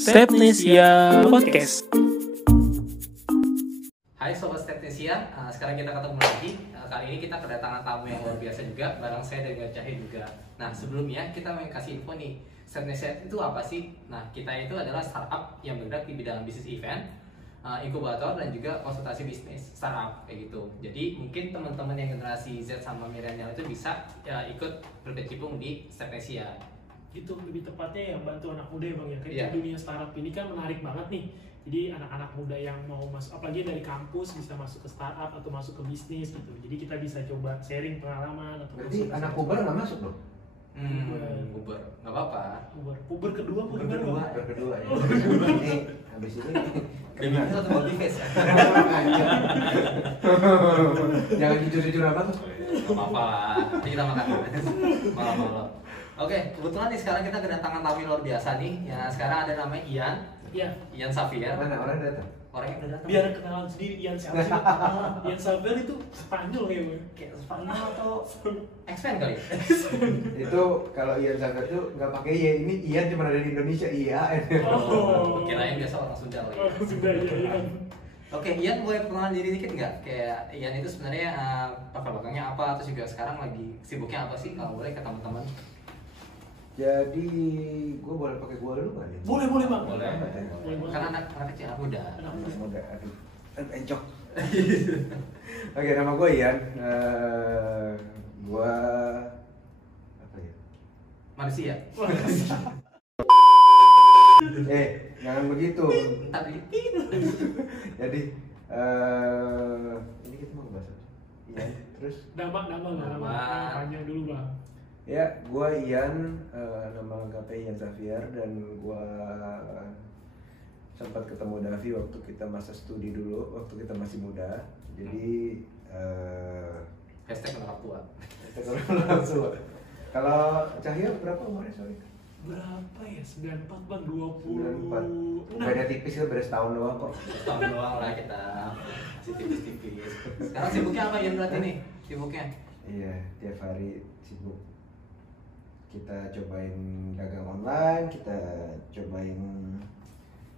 Stepnesia Podcast. Hai Sobat Stepnesia, sekarang kita ketemu lagi. Kali ini kita kedatangan tamu yang luar biasa juga, bareng saya dan Cahaya juga. Nah sebelumnya kita mau kasih info nih, Stepnesia itu apa sih? Nah kita itu adalah startup yang bergerak di bidang bisnis event, inkubator dan juga konsultasi bisnis startup kayak gitu. Jadi mungkin teman-teman yang generasi Z sama milenial itu bisa ikut berkecimpung di Stepnesia. Gitu lebih tepatnya yang bantu anak muda ya Bang ya. Kayak Iya. dunia startup ini kan menarik banget nih. Jadi anak-anak muda yang mau masuk, apalagi dari kampus bisa masuk ke startup atau masuk ke bisnis gitu. Jadi kita bisa coba sharing pengalaman atau Berarti anak puber nggak masuk dong? Uber, nggak apa-apa. Puber kedua, Puber kedua. Puber kedua ya. Ini habis ini Baby face atau baby face ya? Jangan jujur-jujur apa tuh? Gak apa-apa, nanti kita makan malam-malam. Oke, kebetulan nih sekarang kita kedatangan tamu luar biasa nih. Ya sekarang ada namanya Ian, Iya. Ian Xavier. Mana orang datang? Orangnya udah datang. Biar kenalan sendiri Ian siapa sih? Ian Xavier itu Spanyol ya Bang. Kayak Spanyol atau X-Men kali. Itu kalau Ian Sagar tuh nggak pakai Y, ini Ian cuma ada di Indonesia IAN. Oh. Kirain biasa orang Sunda kali. Oh, sudah ya Ian. Oke, Ian boleh perkenalan diri dikit nggak? Kayak Ian itu sebenarnya latar belakangnya apa? Terus juga sekarang lagi sibuknya apa sih? Kalau boleh ke teman-teman. Jadi gue boleh pakai gua dulu nggak nih? Boleh Bang. Boleh. Boleh banget. Kan anak kecil, anak muda. Anak Anak muda. muda, aduh, encok. Oke, nama gue Ian. Gue apa ya? Manusia. Jangan begitu. Tadi. Jadi ini kita mau ngebahas apa? Ian, terus Nama panjang dulu Bang. ya, gue Ian, nama lengkapnya Ian Xavier, dan gue sempat ketemu Davi waktu kita masa studi dulu, waktu kita masih muda. Jadi Hashtag anak tua. kita langsung. Kalau Cahaya berapa umurnya, sorry? Berapa ya? 94 Bang, 20. 94. Beda tipis kan, beda setahun doang kok. Tahun doang lah kita masih tipis-tipis. Sekarang sibuknya apa Ian berarti nih? Sibuknya? Iya, tiap hari sibuk. Kita cobain dagang online, kita cobain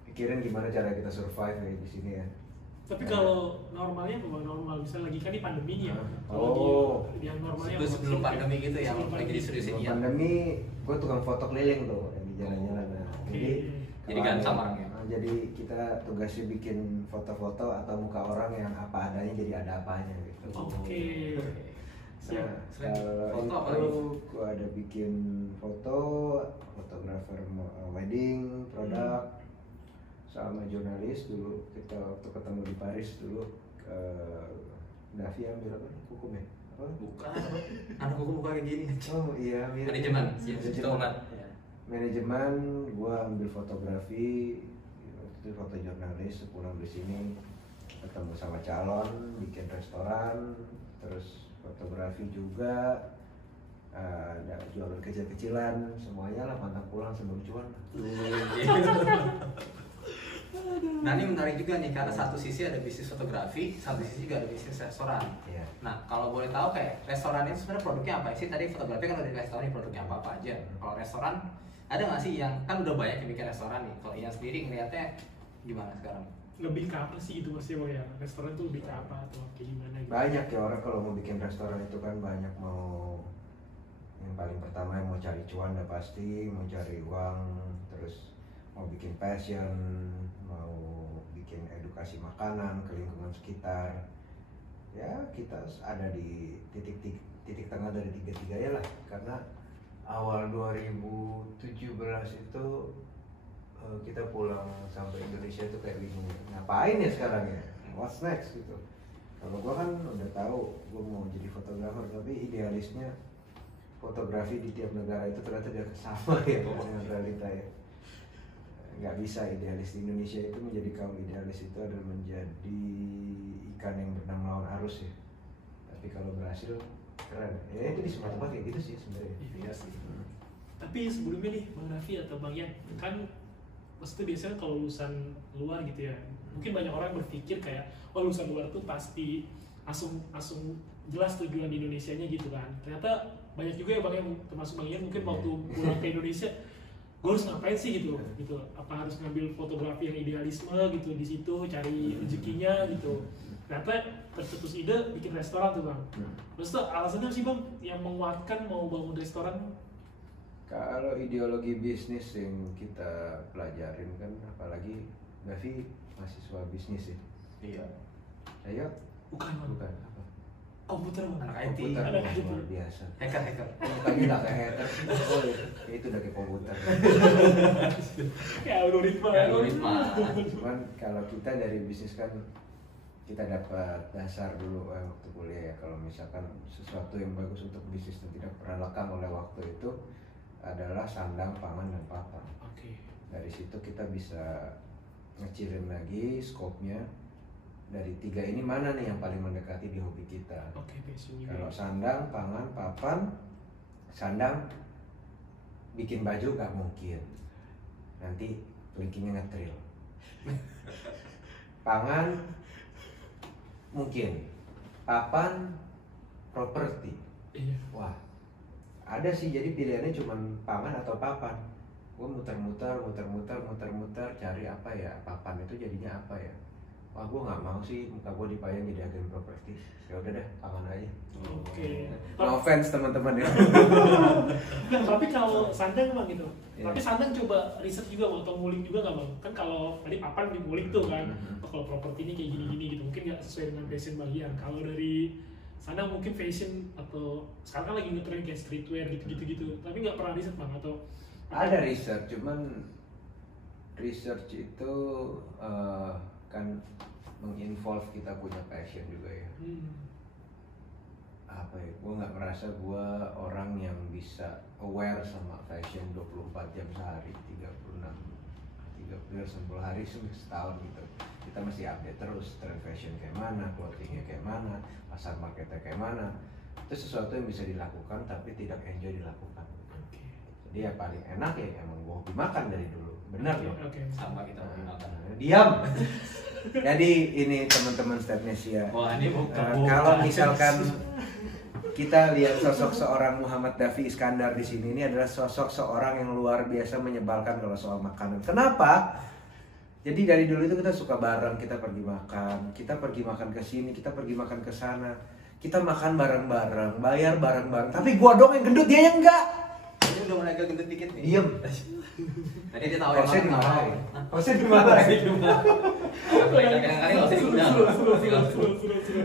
pikirin gimana cara kita survive kayak di sini ya. Tapi kalau normalnya apa Bang? Normal, misalnya lagi kan di pandemi nih ya. Kalau Oh. yang normalnya Itu apa, Bang? sebelum pandemi gitu ya, Sebelum lagi pandemi. diseriusin Sebelum Ian. pandemi, gue tukang foto keliling tuh yang di jalan-jalan. Nah, Oke. Jadi kalau gancang ada- orangnya. Jadi kita tugasnya bikin foto-foto atau muka orang yang apa adanya jadi ada apanya gitu. Oke. Siap. Nah, Selain kalau foto apa itu lagi? gue ada bikin foto, fotografer wedding, produk, sama jurnalis dulu. Kita waktu ketemu di Paris dulu, Davi ambil apa? Hukum ya? Apa? Bukan. Anak hukum bukan kayak gini. Oh iya, mirip. Manajemen, siap, Manajemen. banget. Manajemen, gue ambil fotografi, waktu itu foto jurnalis. Pulang di sini ketemu sama calon, bikin restoran, terus fotografi juga, ada jualan kecil-kecilan, semuanya lah pantang pulang sebelum cuan. Nah ini menarik juga nih karena satu sisi ada bisnis fotografi, satu sisi juga ada bisnis restoran. Iya. Nah kalau boleh tahu kayak restoran itu sebenarnya produknya apa sih? Tadi fotografi kan udah di restoran nih produknya apa aja. Kalau restoran ada nggak sih yang kan udah banyak yang bikin restoran nih? Kalau Ian sendiri ngeliatnya gimana sekarang? Lebih ke apa sih itu maksudnya Bang ya? Restoran tuh lebih ke apa atau kayak gimana gitu? Banyak ya orang kalau mau bikin restoran itu kan banyak mau, yang paling pertama yang mau cari cuan udah pasti, mau cari uang, terus mau bikin passion, mau bikin edukasi makanan ke lingkungan sekitar. Ya kita ada di titik tengah dari tiga ya lah, karena awal 2017 itu kita pulang sampai Indonesia itu kayak bingung ngapain ya sekarang ya, what's next gitu. Kalau gua kan udah tahu gua mau jadi fotografer, tapi idealisnya fotografi di tiap negara itu ternyata dia sama ya dengan realita ya. Nggak bisa idealis di Indonesia itu, menjadi kaum idealis itu adalah menjadi ikan yang berenang melawan arus ya. Tapi kalau berhasil keren ya, itu di semua tempat kayak gitu sih sebenarnya. Iya sih. Tapi sebelumnya nih Bang Raffi atau Bang Yan, kan maksudnya biasanya kalau lulusan luar gitu ya, mungkin banyak orang berpikir kayak oh lulusan luar tuh pasti langsung jelas tujuan di Indonesianya gitu kan. Ternyata banyak juga ya Bang Yan, termasuk Bang Yan mungkin waktu pulang ke Indonesia gue harus ngapain sih gitu, apa harus ngambil fotografi yang idealisme gitu di situ cari rezekinya gitu. Ternyata tercetus ide bikin restoran tuh bang. Terus tuh alasannya sih bang yang menguatkan mau bangun restoran? Kalau ideologi bisnis yang kita pelajarin kan, apalagi Davi mahasiswa bisnis ya. Iya. Ayo. Bukan bang. Bukan apa? Komputer bang. Anak IT. Komputer Anak IT. luar biasa. Hacker. Bukannya nggak kayak hacker. Oh, itu udah kayak komputer. Kayak algoritma. Cuman kalau kita dari bisnis kan kita dapat dasar dulu waktu kuliah ya, kalau misalkan sesuatu yang bagus untuk bisnis dan tidak pernah lekang oleh waktu itu adalah sandang, pangan, dan papan. Oke. Dari situ kita bisa ngecilin lagi skopnya. Dari tiga ini mana nih yang paling mendekati di hobi kita? Oke, passion Kalau juga. sandang, pangan, papan, sandang bikin baju gak mungkin, nanti linkingnya ngetril. Pangan mungkin, papan properti. Iya. Wah, ada sih, jadi pilihannya cuma pangan atau papan. Gue muter-muter cari apa ya, papan itu jadinya apa ya. Wah, gue nggak mau sih muka gue dipayang jadi agen properti. Ya udah deh, pangan aja. Oke. No offense teman-teman ya. Nah, tapi kalau sandang bang gitu. Iya. Tapi sandang coba riset juga bang, atau ngulik juga nggak bang? Kan kalau tadi papan ngulik tuh kan, oh, kalau properti ini kayak gini-gini gitu, mungkin nggak sesuai dengan passion bagian. Kalau dari sandang mungkin fashion atau sekarang kan lagi ngetren kayak streetwear gitu. Tapi nggak pernah riset bang atau? Ada research, cuman research itu kan menginvolve kita punya passion juga ya. Apa ya, gue nggak merasa gue orang yang bisa aware sama fashion 24 jam sehari, 60 hari setahun gitu. Kita mesti update terus tren fashion kayak mana, clothingnya kayak mana, pasar marketnya kayak mana. Itu sesuatu yang bisa dilakukan tapi tidak enjoy dilakukan. Jadi ya paling enak ya emang gue hobi makan dari dulu, benar loh. Oke. Sama kita hobi makan. Diam. Jadi ini teman-teman Stepnesia. Wah, ini bukan. Kalau misalkan kita lihat sosok seorang Muhammad Davi Iskandar di sini, ini adalah sosok seorang yang luar biasa menyebalkan kalau soal makanan. Kenapa? Jadi dari dulu itu kita suka bareng, kita pergi makan ke sini, kita pergi makan ke sana, kita makan bareng-bareng, bayar bareng-bareng. Tapi gua dong yang gendut, dia yang enggak. Ini udah mulai agak gendut dikit nih. Diem. Tadi dia tahu Kosnya yang dimarahin. mana. Kosnya dimarahin. Kadang-kadang nggak usah diundang. Seru.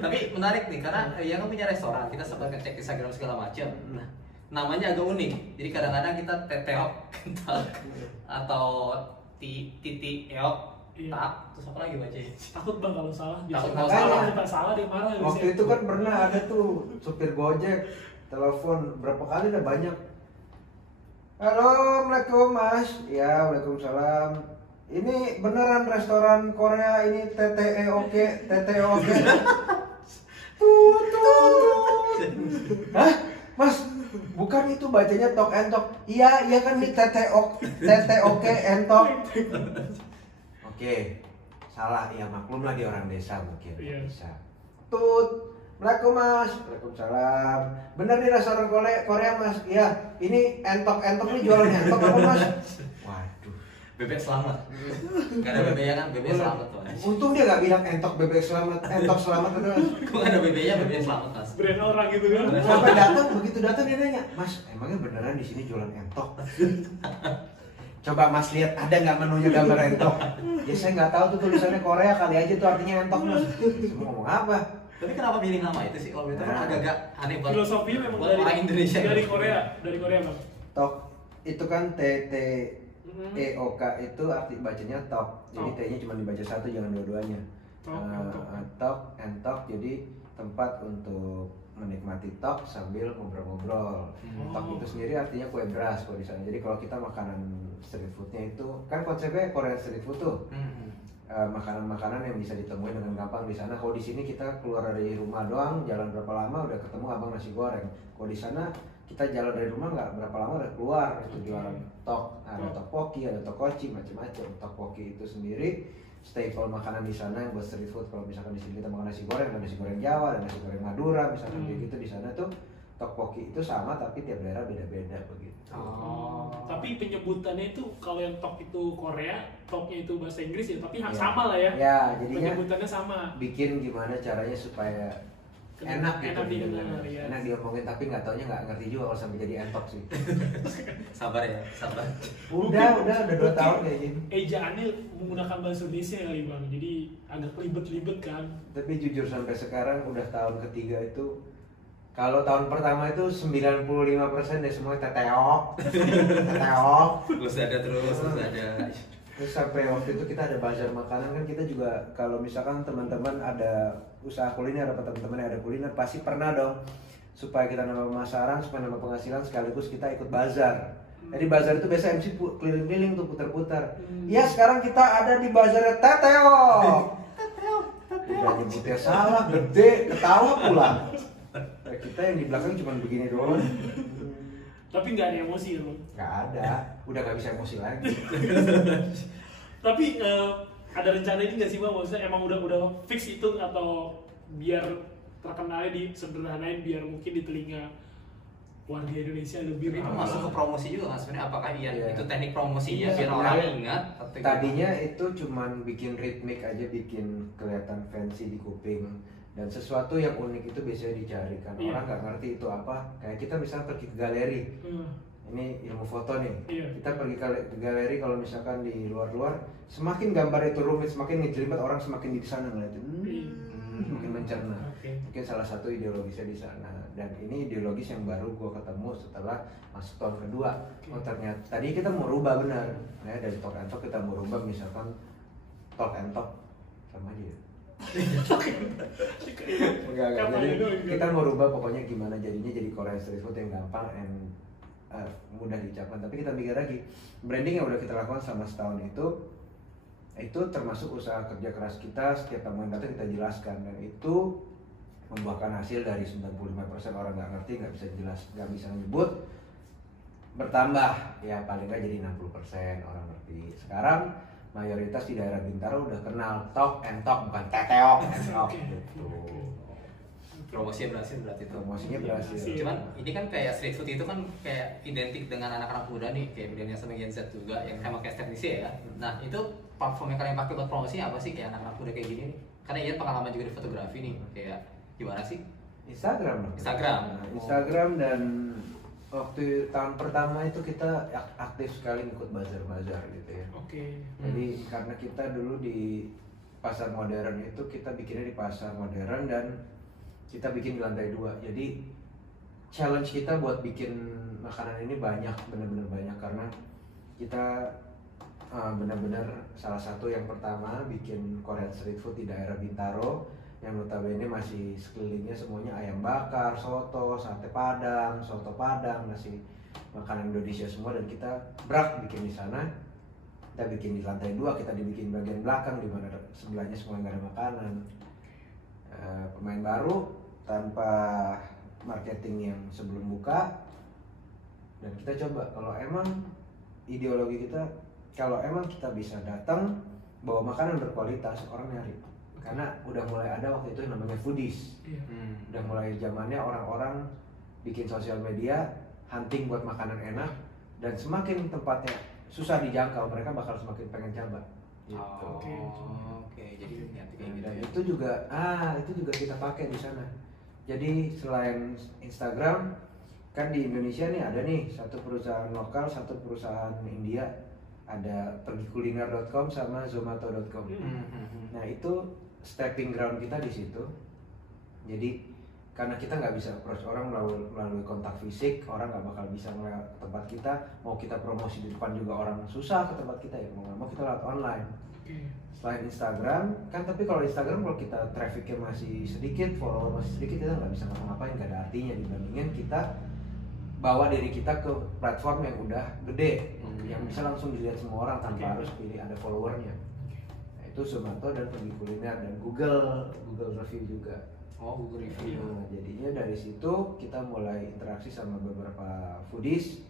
Tapi menarik nih karena ya kan punya restoran, kita sempat ngecek Instagram segala macam. Nah, namanya agak unik. Jadi kadang-kadang kita teteok kental atau titi eok Iya. tak, terus apa lagi bacanya? Takut bang kalau salah. Takut Biasanya kalau salah. Kalau salah dia marah. Waktu itu kan pernah ada tuh supir Gojek telepon berapa kali udah banyak. Halo, Assalamualaikum Mas. Ya, Waalaikumsalam. Ini beneran restoran Korea ini TTE oke. Tut. Hah? Mas, bukan itu bacanya tok entok. Iya kan ini TTE oke entok. Oke, salah ya, maklumlah dia orang desa mungkin. Iya. Bisa. Tut. Assalamualaikum Mas. Waalaikumsalam. Bener nih restoran Korea Mas. Iya, ini entok nih jualan entok apa Mas? Waduh. Bebek selamat. Gak ada bebeknya kan, bebek selamat tuh. Untung dia gak bilang entok bebek selamat, entok selamat itu Mas. Kok gak ada bebeknya, bebek selamat Mas. Brand orang gitu kan. Sampai begitu datang dia nanya, Mas, emangnya beneran di sini jualan entok? Coba Mas lihat ada nggak menunya gambar entok? Ya saya nggak tahu tuh tulisannya Korea, kali aja tuh artinya entok Mas. Semua ngomong apa? Tapi kenapa pilih nama itu sih? Kalau itu kan agak-agak aneh banget. Filosofinya memang buat orang Indonesia. Dari Korea bang. Tok itu kan TTEOK itu arti bacanya tok. Jadi T-nya cuma dibaca satu, jangan dua-duanya. Tok, entok, jadi tempat untuk menikmati tok sambil ngobrol-ngobrol. Tok itu sendiri artinya kue beras kalau di sana. Jadi kalau kita makanan street foodnya itu kan konsepnya Korean street food tuh. Makanan-makanan yang bisa ditemui dengan gampang di sana. Kalau di sini kita keluar dari rumah doang, jalan berapa lama udah ketemu abang nasi goreng. Kalau di sana kita jalan dari rumah nggak berapa lama udah keluar itu jualan tok. Ada tteokbokki, ada tteokgochi, macam-macam. Tteokbokki itu sendiri staple makanan di sana yang buat street food. Kalau misalkan di sini kita makan nasi goreng, ada nasi goreng Jawa, ada nasi goreng Madura, misalkan kayak gitu di sana tuh tteokbokki itu sama tapi tiap daerah beda-beda begitu. Tapi penyebutannya itu kalau yang tok itu Korea, toknya itu bahasa Inggris ya, tapi Ya. sama lah ya. Ya, jadinya Penyebutannya sama. bikin gimana caranya supaya enak gitu, Enak didengar, ya. enak diomongin, tapi nggak taunya nggak ngerti juga kalau sampai jadi entok sih. Sabar ya, sabar. Udah 2 tahun kayak gini. Ejaannya menggunakan bahasa Indonesia kali Bang, jadi agak ribet-ribet kan. Tapi jujur sampai sekarang udah tahun ketiga itu, kalau tahun pertama itu 95% dari semua teteok, teteok. Terus ada. Terus sampai waktu itu kita ada bazar makanan kan, kita juga kalau misalkan teman-teman ada usaha kuliner atau teman-teman yang ada kuliner pasti pernah dong, supaya kita nambah pemasaran, supaya nambah penghasilan sekaligus kita ikut bazar. Jadi bazar itu biasa MC keliling-keliling tuh putar-putar. Ya sekarang kita ada di bazar teteok. Udah nyebutnya salah, gede, ketawa pula. Kita yang di belakang cuma begini doang. Tapi nggak ada emosi ya Bang. Nggak ada, udah nggak bisa emosi lagi. Tapi ada rencana ini nggak sih Bang? Maksudnya emang udah fix itu atau biar terkenalnya disederhanain biar mungkin di telinga warga Indonesia lebih Itu masuk ke promosi juga kan sebenarnya, apakah Iya. itu teknik promosinya Iya, biar orang sebenarnya ingat atau Tadinya itu cuman bikin ritmik aja, bikin kelihatan fancy di kuping, dan sesuatu yang unik itu biasanya dicari kan. Iya. Orang nggak ngerti itu apa. Kayak kita misalnya pergi ke galeri, ini ilmu foto nih. Iya. Kita pergi ke galeri, kalau misalkan di luar-luar, semakin gambar itu rumit, semakin ngejelimet, orang semakin di sana ngeliatin, semakin mencerna. Oke. Mungkin salah satu ideologisnya di sana, dan ini ideologis yang baru gue ketemu setelah masuk tahun kedua. Oh ternyata tadi kita mau rubah benar, ya dari talk and talk kita mau rubah misalkan talk and talk sama aja. Ya? Enggak. Jadi kita mau rubah pokoknya gimana jadinya jadi Korean street food yang gampang and mudah diucapkan. Tapi kita mikir lagi, branding yang udah kita lakukan selama setahun itu termasuk usaha kerja keras kita. Setiap tamu yang datang kita jelaskan, dan itu membuahkan hasil. Dari 95% orang nggak ngerti, nggak bisa jelas, nggak bisa nyebut, bertambah ya paling nggak jadi 60% orang ngerti. Sekarang mayoritas di daerah Bintaro udah kenal talk and talk, bukan teteok and talk gitu. promosinya berhasil berarti itu. Promosinya berhasil. Cuman ini kan kayak street food itu kan kayak identik dengan anak-anak muda nih, kayak milenial sama Gen Z juga yang sama kayak teknisi ya. Nah itu platform yang kalian pakai buat promosi apa sih kayak anak-anak muda kayak gini nih? Karena iya pengalaman juga di fotografi nih, kayak gimana sih? Instagram dong. Instagram. Nah, Instagram, dan waktu tahun pertama itu kita aktif sekali ikut bazar-bazar gitu ya. Oke. Jadi karena kita dulu di pasar modern itu, kita bikinnya di pasar modern dan kita bikin di lantai 2. Jadi challenge kita buat bikin makanan ini banyak, benar-benar banyak, karena kita benar-benar salah satu yang pertama bikin Korean street food di daerah Bintaro, yang notabene masih sekelilingnya semuanya ayam bakar, soto, sate padang, soto padang, nasi makanan Indonesia semua, dan kita bikin di sana. Kita bikin di lantai 2, kita dibikin bagian belakang di mana sebelahnya semua nggak ada makanan. Pemain baru tanpa marketing yang sebelum buka, dan kita coba kalau emang ideologi kita, kalau emang kita bisa datang bawa makanan berkualitas, orang nyari. Karena udah mulai ada waktu itu yang namanya foodies. Udah mulai zamannya orang-orang bikin sosial media hunting buat makanan enak, dan semakin tempatnya susah dijangkau, mereka bakal semakin pengen coba gitu. Oke, jadi kayak gitu Dan ya. itu juga kita pakai di sana. Jadi selain Instagram, kan di Indonesia nih ada nih satu perusahaan lokal, satu perusahaan India, ada pergikuliner.com sama zomato.com. Nah itu stepping ground kita di situ. Jadi karena kita nggak bisa approach orang melalui kontak fisik, orang nggak bakal bisa ngeliat tempat kita. Mau kita promosi di depan juga orang susah ke tempat kita ya, mau nggak mau kita lewat online. Selain Instagram kan, tapi kalau Instagram kalau kita trafficnya masih sedikit, follower masih sedikit, kita nggak bisa ngapa-ngapain, nggak ada artinya dibandingin kita bawa diri kita ke platform yang udah gede, yang bisa langsung dilihat semua orang tanpa harus pilih ada followernya. Nah, itu Zomato dan Pergi Kuliner, dan Google Review juga. Oh, Google Review. Nah, jadinya dari situ kita mulai interaksi sama beberapa foodies.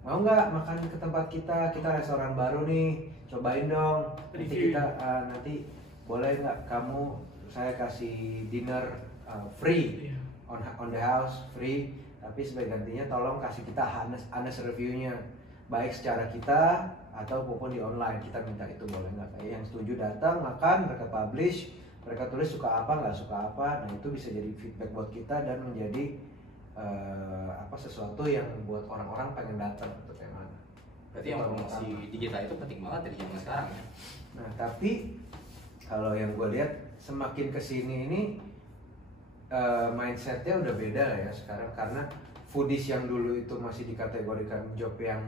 Mau nggak makan ke tempat kita? Kita restoran baru nih, cobain dong. Nanti kita nanti boleh nggak saya kasih dinner free? on the house free, tapi sebagai gantinya tolong kasih kita honest reviewnya, baik secara kita atau maupun di online. Kita minta itu, boleh nggak? Kayak yang setuju datang makan, mereka publish, mereka tulis suka apa nggak suka apa. Nah itu bisa jadi feedback buat kita dan menjadi sesuatu yang buat orang-orang pengen datang untuk yang mana. Berarti yang promosi digital itu penting banget dari zaman sekarang ya. Nah tapi kalau yang gue lihat semakin kesini ini mindsetnya udah beda lah ya sekarang, karena foodies yang dulu itu masih dikategorikan job yang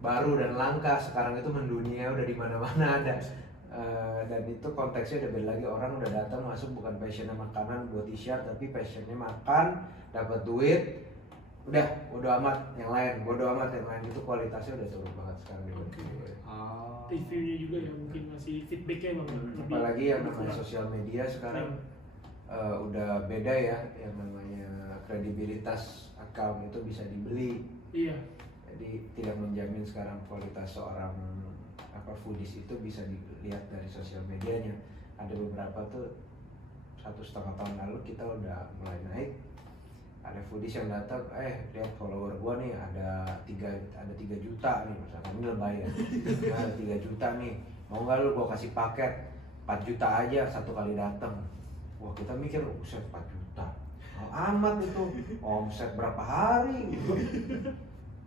baru dan langka, sekarang itu mendunia, udah di mana-mana ada. Dan itu konteksnya udah beda lagi, orang udah datang masuk bukan passionnya makanan buat t-shirt, tapi passionnya makan, dapat duit, udah bodo amat yang lain, itu kualitasnya udah turun banget sekarang di Oke. Reviewnya juga ya mungkin masih feedbacknya bang. Apalagi yang namanya sosial media sekarang udah beda ya, yang namanya kredibilitas account itu bisa dibeli. Iya. Jadi tidak menjamin sekarang kualitas seorang foodies itu bisa dilihat dari sosial medianya. Ada beberapa tuh 1,5 tahun lalu kita udah mulai naik, ada foodies yang datang, lihat follower gua nih ada 3 juta nih, misalkan ini lebay ya, ada 3 juta nih, mau nggak lu gua kasih paket 4 juta aja satu kali datang. Wah kita mikir, omset 4 juta amat itu, omset berapa hari gitu.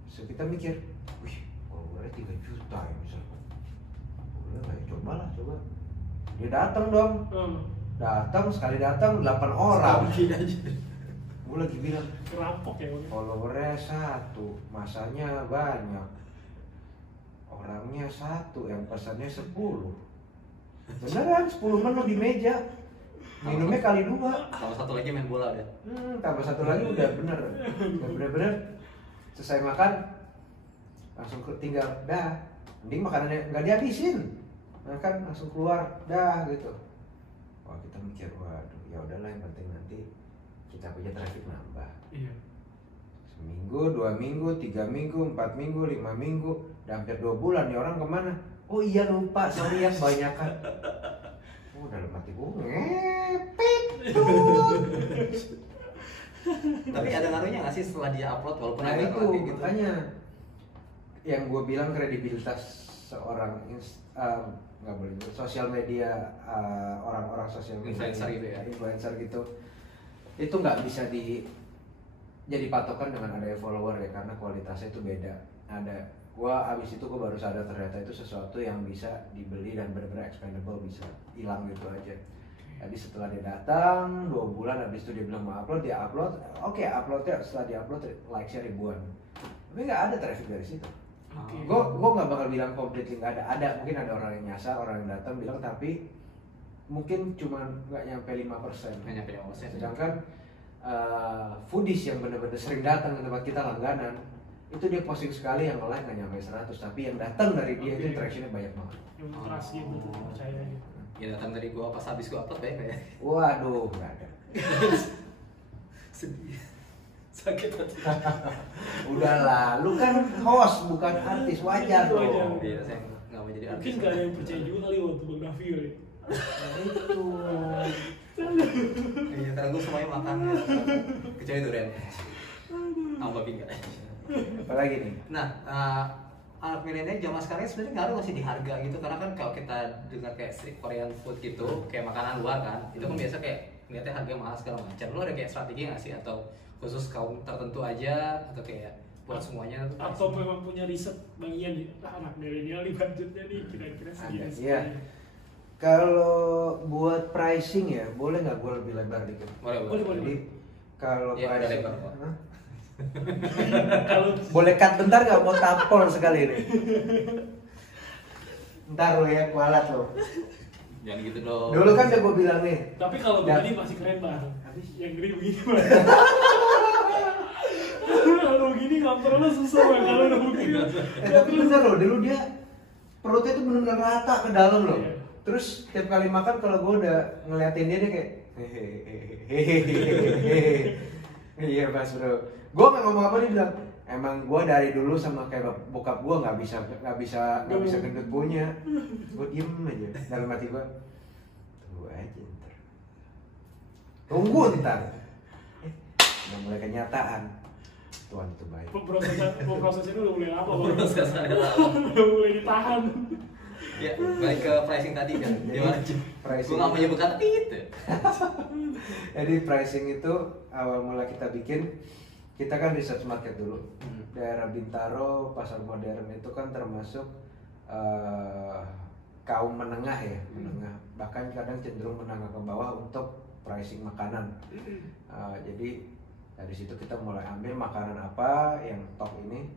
So kita mikir, wih followernya 3 juta ya misalkan, coba. Dia datang dong, datang sekali datang 8 orang. Gue lagi bilang kerampok ya bang. Followernya 1, masanya banyak, orangnya 1, yang pesannya 10. Beneran 10 menu di meja, minumnya kali 2. Kalau satu lagi main bola udah. Tambah 1 lagi udah bener. Selesai makan langsung tinggal dah. Mending makanannya nggak dihabisin, makan langsung keluar dah gitu. Wah kita mikir, waduh ya udahlah, yang penting nanti kita punya traffic nambah. Iya. Seminggu, 2 minggu, 3 minggu, 4 minggu, 5 minggu, udah hampir 2 bulan nih orang kemana? Oh iya lupa, sorry ya kebanyakan. Oh dalam hati gue ngepet tuh. Tapi ada ngaruhnya nggak sih setelah dia upload walaupun Nah agak itu ngelatih gitu? makanya yang gue bilang kredibilitas seorang nggak boleh sosial media, orang-orang sosial media Influencer gitu ya? itu nggak bisa jadi patokan dengan adanya follower ya, karena kualitasnya itu beda. Abis itu gue baru sadar ternyata itu sesuatu yang bisa dibeli dan benar-benar expendable, bisa hilang gitu aja. Jadi setelah dia datang 2 bulan, habis itu dia bilang mau upload, dia upload, oke, uploadnya setelah dia upload likes-nya ribuan, tapi nggak ada traffic dari situ. Okay. Gue nggak bakal bilang completely nggak ada, mungkin ada orang yang nyasar, orang yang datang bilang, tapi mungkin cuma nggak nyampe 5%. Nggak nyampe 5%. Sedangkan foodies yang benar-benar sering datang ke tempat kita langganan, itu dia posting sekali yang like nggak nyampe 100, tapi yang datang dari dia itu interactionnya banyak banget. Yang trust gitu, percaya gitu. Ya datang dari gua pas habis gua upload baik ya. Waduh, nggak ada. Sedih. Sakit hati. Udahlah, lu kan host bukan artis, wajar Itu wajar. dong. Iya, saya nggak mau jadi artis. Mungkin gak ada yang percaya juga kali waktu Bang Raffi kali. Nah, itu. Iya, karena gua semuanya makan ya. Kecuali durian. Tambah pinggang. Apalagi nih? Nah, anak milenial zaman sekarang sebenarnya ngaruh masih di harga gitu, karena kan kalau kita dengar kayak street Korean food gitu, kayak makanan luar kan, itu kan biasa kayak ngeliatnya harga mahal segala macam. Lo ada kayak strategi nggak sih, atau khusus kaum tertentu aja, atau kayak buat semuanya? Atau memang punya riset bagian nih, anak milenial nih budgetnya nih kira-kira segini. Iya. Kalau buat pricing ya, boleh nggak gue lebih lebar dikit? Boleh. Jadi kalau Ya, udah pricing, lebar kok. Hah? Kalau Boleh cut bentar nggak, mau tampol sekali nih? Ntar lo ya, kualat lo. Jangan gitu dong. Dulu kan udah gue bilang nih. tapi kalau Ya. begini masih keren bang. Yang gede begini bang. Kalau begini ngantor lo susah bang. Kalau udah begini. Tapi bener loh, dulu dia perutnya tuh bener-bener rata ke dalam loh. Iya. Terus tiap kali makan kalau gue udah ngeliatin dia kayak hehehe. Iya mas bro. Gue nggak ngomong apa, dia bilang emang gue dari dulu sama kayak bokap gue nggak bisa gendut punya. Gue diem aja dalam hati gue. Tunggu aja ntar. udah mulai kenyataan. Tuhan itu baik. Prosesnya udah mulai apa bang? Prosesnya Udah mulai ditahan. Ya, balik ke pricing tadi kan. Gimana Cip? Pricing Gue nggak menyebut kata itu. Jadi pricing itu awal mula kita bikin, kita kan research market dulu. Daerah Bintaro, pasar modern itu kan termasuk kaum menengah ya, menengah. Bahkan kadang cenderung menengah ke bawah untuk pricing makanan. Jadi dari situ kita mulai ambil makanan apa yang top ini,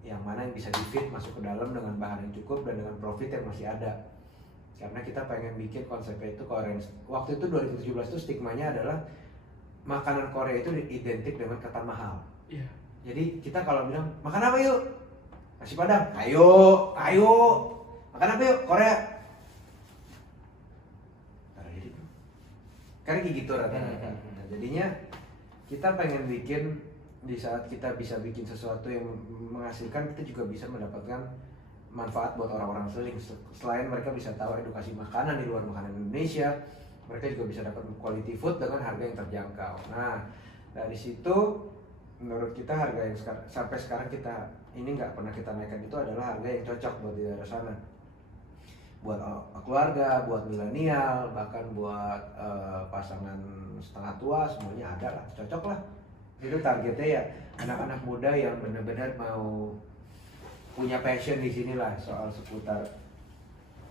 yang mana yang bisa di-fit masuk ke dalam dengan bahan yang cukup dan dengan profit yang masih ada. Karena kita pengen bikin konsepnya itu Korean. Waktu itu 2017 itu stigmanya adalah makanan Korea itu identik dengan kata mahal. Iya. Jadi kita kalau bilang makan apa yuk? Nasi Padang. Ayo, ayo. Makan apa yuk? Korea. Karena kayak gitu rata-rata. Nah, jadinya kita pengen bikin, di saat kita bisa bikin sesuatu yang menghasilkan, kita juga bisa mendapatkan manfaat buat orang-orang seling. Selain mereka bisa tahu edukasi makanan di luar makanan Indonesia, mereka juga bisa dapat quality food dengan harga yang terjangkau. Nah, dari situ menurut kita harga yang sampai sekarang kita ini nggak pernah kita naikkan itu adalah harga yang cocok buat di daerah sana. Buat keluarga, buat milenial, bahkan buat pasangan setengah tua, semuanya ada lah, cocok lah. Itu targetnya ya anak-anak muda yang benar-benar mau punya passion di sini lah soal seputar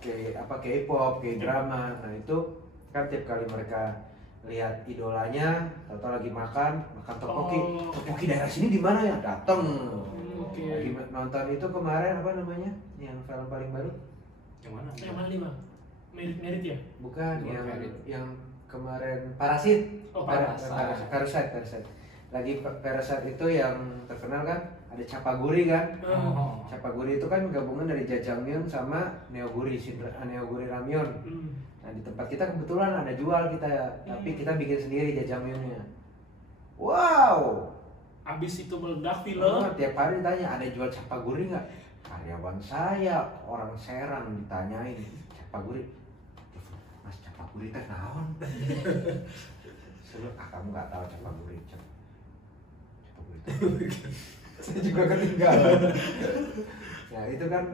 K-pop, K-drama. Nah itu kan tiap kali mereka lihat idolanya, atau lagi makan tteokbokki daerah sini di mana ya, dateng. Lagi nonton itu kemarin apa namanya, yang film paling baru? Yang mana? Yang mana nih bang? Merit ya? Bukan, yang kemarin Parasit. Oh, Parasite. Lagi Parasite itu yang terkenal kan, ada Chapaguri kan. Chapaguri itu kan gabungan dari Jajangmyeon sama Neoguri Ramyeon. Nah di tempat kita kebetulan ada jual kita, tapi kita bikin sendiri Jajangmyeonnya. Wow. Abis itu meledak film. Tiap hari ditanya, ada jual Chapaguri nggak? Karyawan saya, orang Serang ditanyain, Chapaguri. Mas Chapaguri teh naon? Kamu nggak tahu Chapaguri. Saya juga ketinggalan. Nah itu kan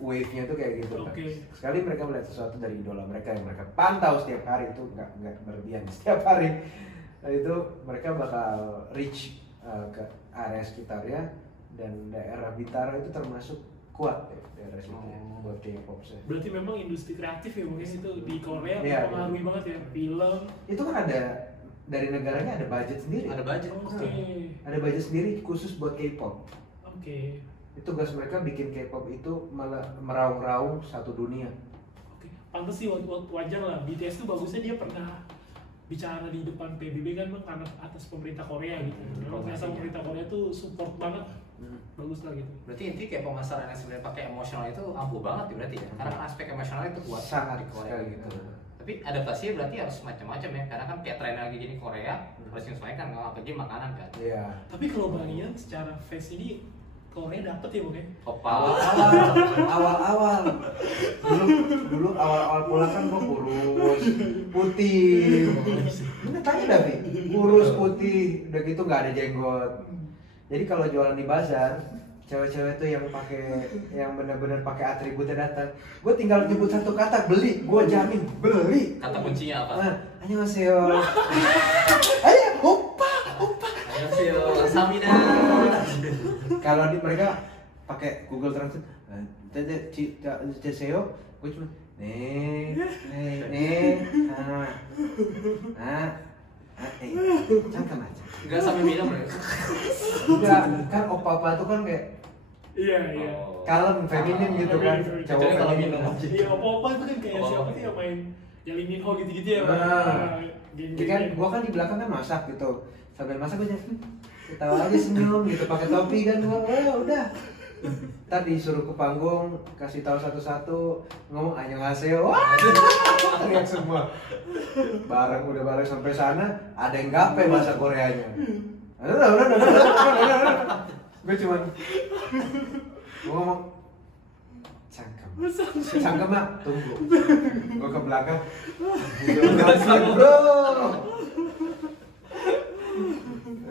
wave-nya tuh kayak gitu kan. Sekali mereka melihat sesuatu dari idola mereka yang mereka pantau setiap hari, itu nggak berlebihan setiap hari. Nah itu mereka bakal reach ke area sekitarnya, dan daerah Bintaro itu termasuk kuat ya, daerah situ buat K-pop sih. Berarti memang industri kreatif ya mungkin itu di Korea mempengaruhi banget ya, film. Itu kan ada dari negaranya ada budget sendiri. Ada budget. Ada budget sendiri khusus buat K-pop. Itu tugas mereka bikin K-pop itu malah meraung-raung satu dunia. Pantes sih wajar lah, BTS tuh bagusnya dia pernah bicara di depan PBB kan bang, karena atas pemerintah Korea gitu. Memang ternyata pemerintah Korea tuh support banget, bagus lah gitu. Berarti inti kayak pemasaran yang sebenarnya pakai emosional itu ampuh banget ya berarti ya, karena aspek emosional itu kuat sangat di Korea gitu. Tapi adaptasinya berarti harus macam-macam ya, karena kan kayak tren lagi gini Korea harus menyesuaikan, nggak apa-apa makanan kan. Iya. Tapi kalau Bang Ian secara face ini Korea dapet ya bang ya? Awal-awal dulu awal-awal pulang kan gua kurus, putih. Ini tanya dah Bi, kurus putih, udah gitu nggak ada jenggot. Jadi kalau jualan di bazar, cewek-cewek tuh yang pakai, yang benar-benar pakai atributnya datang, gue tinggal nyebut satu kata beli, gue jamin beli. Kata kuncinya apa? Annyeonghaseyo. Ayo, opa. Annyeonghaseyo, samida. Kalau mereka pakai Google Translate, Ceseo, gue cuma cangkem aja. Enggak sampai minum ya? Enggak, kan opa-opa tuh kan kayak Iya. kalem, feminin gitu kan. Cowok kalau minum. Iya, opa-opa itu kan kayak siapa sih yang main yang Lee Min Ho gitu-gitu ya bang. Jadi kan gua kan di belakang kan masak gitu, sambil masak gue jadi ketawa aja senyum gitu, pakai topi kan, udah. Ntar disuruh ke panggung, kasih tahu satu-satu, ngomong annyeonghaseyo, wah, teriak semua. Udah bareng sampai sana, ada yang gape bahasa Koreanya. Udah. Gue cuman ngomong, cangkem mak, tunggu. Gue ke belakang, bro.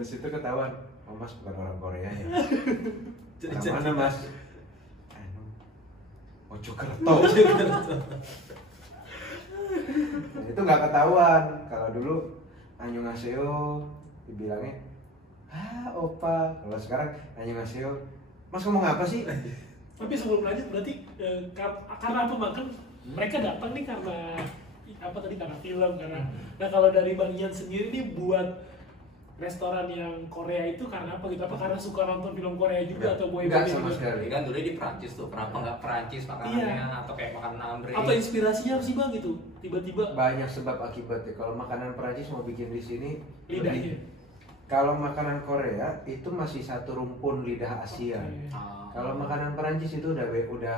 Terus itu ketahuan, oh mas bukan orang Korea ya. Jadi Orang mana mas? Anu, Mojokerto. Dan itu nggak ketahuan. Kalau dulu annyeonghaseyo dibilangnya, opa. Kalau sekarang annyeonghaseyo, mas ngomong apa sih? Tapi sebelum lanjut berarti karena apa Bang? Kan mereka datang nih karena apa tadi, karena film, karena nah kalau dari Bang Ian sendiri nih buat restoran yang Korea itu karena apa gitu? Apa karena suka nonton film Korea juga atau Enggak boyband sama juga? sekali. kan dulu di Prancis tuh, kenapa nggak Prancis makanannya atau kayak makanan Amrik? Atau inspirasinya apa sih Bang gitu? Tiba-tiba Banyak sebab akibatnya. Kalau makanan Perancis mau bikin di sini, lidahnya. kalau makanan Korea itu masih satu rumpun lidah Asia. Oke. Kalau makanan Perancis itu udah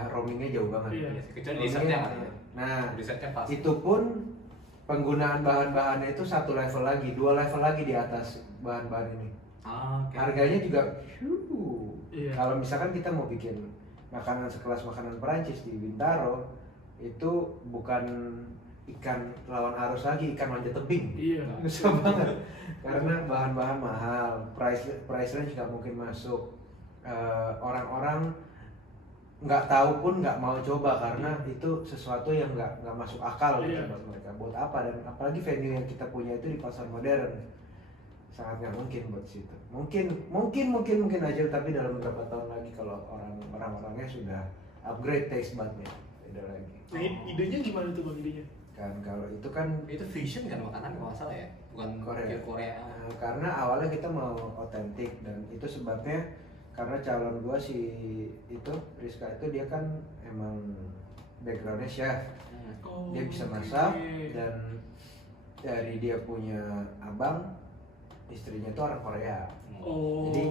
roamingnya jauh banget. Iya. Kecuali dessertnya kan ya. Nah, Dessertnya pas. itu pun penggunaan bahan-bahannya itu satu level lagi, 2 level lagi di atas bahan-bahan ini. Oke. Harganya juga, Iya. kalau misalkan kita mau bikin makanan sekelas makanan Perancis di Bintaro, itu bukan ikan lawan arus lagi, ikan manjat tebing. Iya. Susah banget karena bahan-bahan mahal, price range nggak mungkin masuk. Orang-orang nggak tahu pun nggak mau coba karena itu sesuatu yang nggak masuk akal gitu Iya. buat mereka. Buat apa? Dan apalagi venue yang kita punya itu di pasar modern, sangat nggak mungkin buat situ. Mungkin aja, tapi dalam beberapa tahun lagi kalau orang-orangnya sudah upgrade taste budnya, beda lagi. Nah, idenya gimana tuh Bang idenya? Kan kalau itu kan Itu fusion kan makanan kalau nggak salah ya, bukan Korea. Korea. Karena awalnya kita mau otentik dan itu sebabnya karena calon gua si itu Rizka itu dia kan emang backgroundnya chef, dia bisa masak dan dari dia punya abang istrinya itu orang Korea. Jadi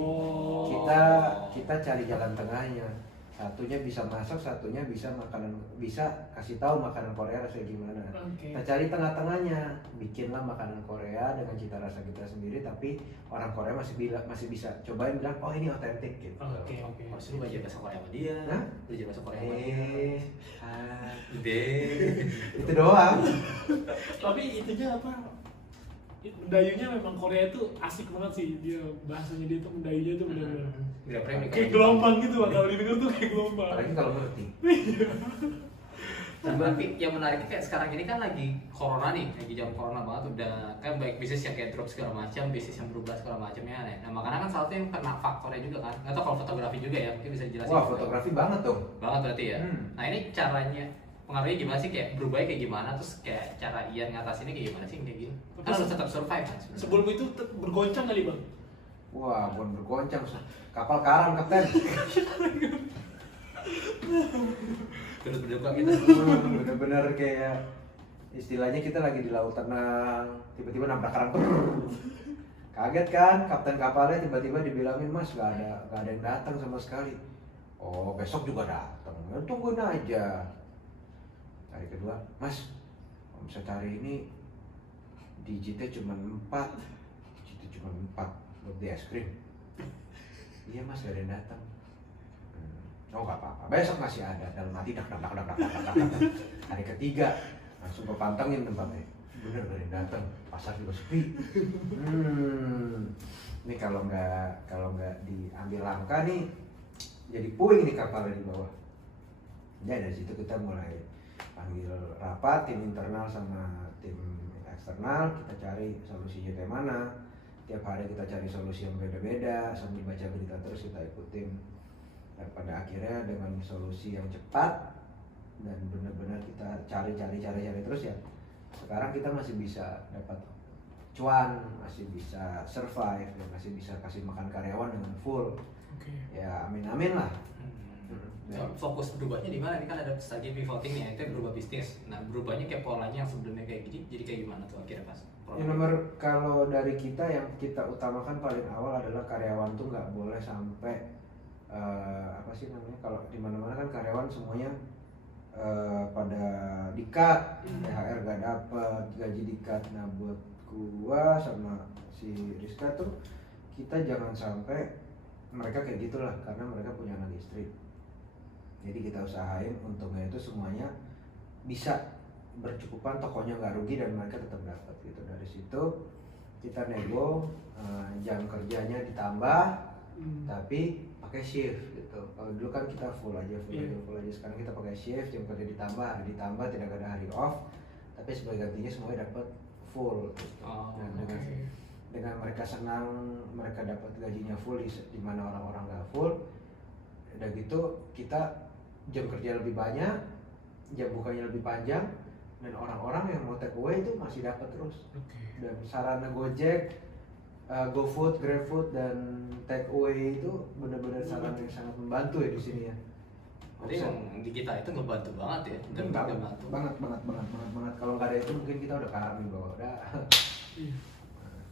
kita cari jalan tengahnya, satunya bisa masak, satunya bisa kasih tahu makanan Korea rasanya gimana. Oke. Kita cari tengah-tengahnya, bikinlah makanan Korea dengan cita rasa kita sendiri, tapi orang Korea masih bisa cobain bilang oh ini otentik gitu. Oke. Harus lu belajar bahasa Korea sama dia. Hah? Belajar bahasa Korea sama dia. Itu doang. Tapi itunya apa? Mendayunya memang Korea itu asik banget sih, dia bahasanya dia tuh mendayunya tuh benar-benar Tidak pernah kayak gelombang gitu Bang, kalau didengar tuh kayak gelombang. Apalagi kalau ngerti. Nah, tapi yang menariknya kayak sekarang ini kan lagi corona nih, lagi jam corona banget, udah kan baik bisnis yang kayak drop segala macam, bisnis yang berubah segala macamnya aneh. Nah makanya kan salah satu yang kena faktornya juga kan, nggak tahu kalau fotografi juga ya, mungkin bisa dijelasin. Wah, fotografi banget dong. Banget berarti ya. Hmm. Nah ini caranya pengaruhnya gimana sih, kayak berubahnya kayak gimana, terus kayak cara Ian ngatasinnya kayak gimana sih kayak gini? Kan harus tetap survive kan sebenarnya. Sebelum itu bergoncang kali Bang. Wah, bukan bergoncang, kapal karam kapten. Terus berduka kita. Bener-bener kayak istilahnya kita lagi di laut tenang, tiba-tiba nabrak karang. Kaget kan kapten kapalnya, tiba-tiba dibilangin mas gak ada yang datang sama sekali. Oh besok juga datang, ya, tungguin aja. Hari kedua, mas omset hari ini digitnya cuma 4, digitnya cuma 4 buat di es krim. Iya mas gak ada yang datang. Oh gak apa-apa, besok masih ada. Dalam hati dak. Hari ketiga langsung kepantengin tempatnya. Bener gak ada yang datang, pasar juga sepi. Ini kalau nggak diambil langkah nih, jadi puing nih kapalnya di bawah. Ya dari situ kita mulai panggil rapat tim internal sama tim eksternal, kita cari solusinya kayak mana. Tiap hari kita cari solusi yang beda-beda, sambil baca berita terus kita ikutin. Dan pada akhirnya dengan solusi yang cepat dan benar-benar kita cari terus ya. Sekarang kita masih bisa dapat cuan, masih bisa survive, dan masih bisa kasih makan karyawan dengan full. Oke. Ya amin lah. Fokus berubahnya di mana? Ini kan ada strategi pivoting nih, itu berubah bisnis. Nah berubahnya kayak polanya yang sebelumnya kayak gini, jadi kayak gimana tuh akhirnya pas? Yang nomor kalau dari kita yang kita utamakan paling awal adalah karyawan tuh nggak boleh sampai apa sih namanya, kalau di mana-mana kan karyawan semuanya pada di-cut, THR gak dapet, gaji di-cut. Nah buat gua sama si Rizka tuh kita jangan sampai mereka kayak gitulah, karena mereka punya anak istri. Jadi kita usahain untungnya itu semuanya bisa bercukupan, tokonya nggak rugi dan mereka tetap dapat gitu. Dari situ kita nego jam kerjanya ditambah, tapi pakai shift gitu. Kalau dulu kan kita full aja. Sekarang kita pakai shift, jam kerja ditambah, hari ditambah, tidak ada hari off, tapi sebagai gantinya semuanya dapat full gitu. Nah, dengan mereka senang, mereka dapat gajinya full di mana orang-orang nggak full. Udah gitu kita jam kerja lebih banyak, jam bukanya lebih panjang, dan orang-orang yang mau take away itu masih dapat terus. Dan sarana Gojek, GoFood, GrabFood, dan take away itu benar-benar sarana yang sangat membantu ya di sini ya. Berarti emang di kita itu ngebantu banget ya, dan banget. Kalau nggak ada itu mungkin kita udah kami bahwa udah. Iya.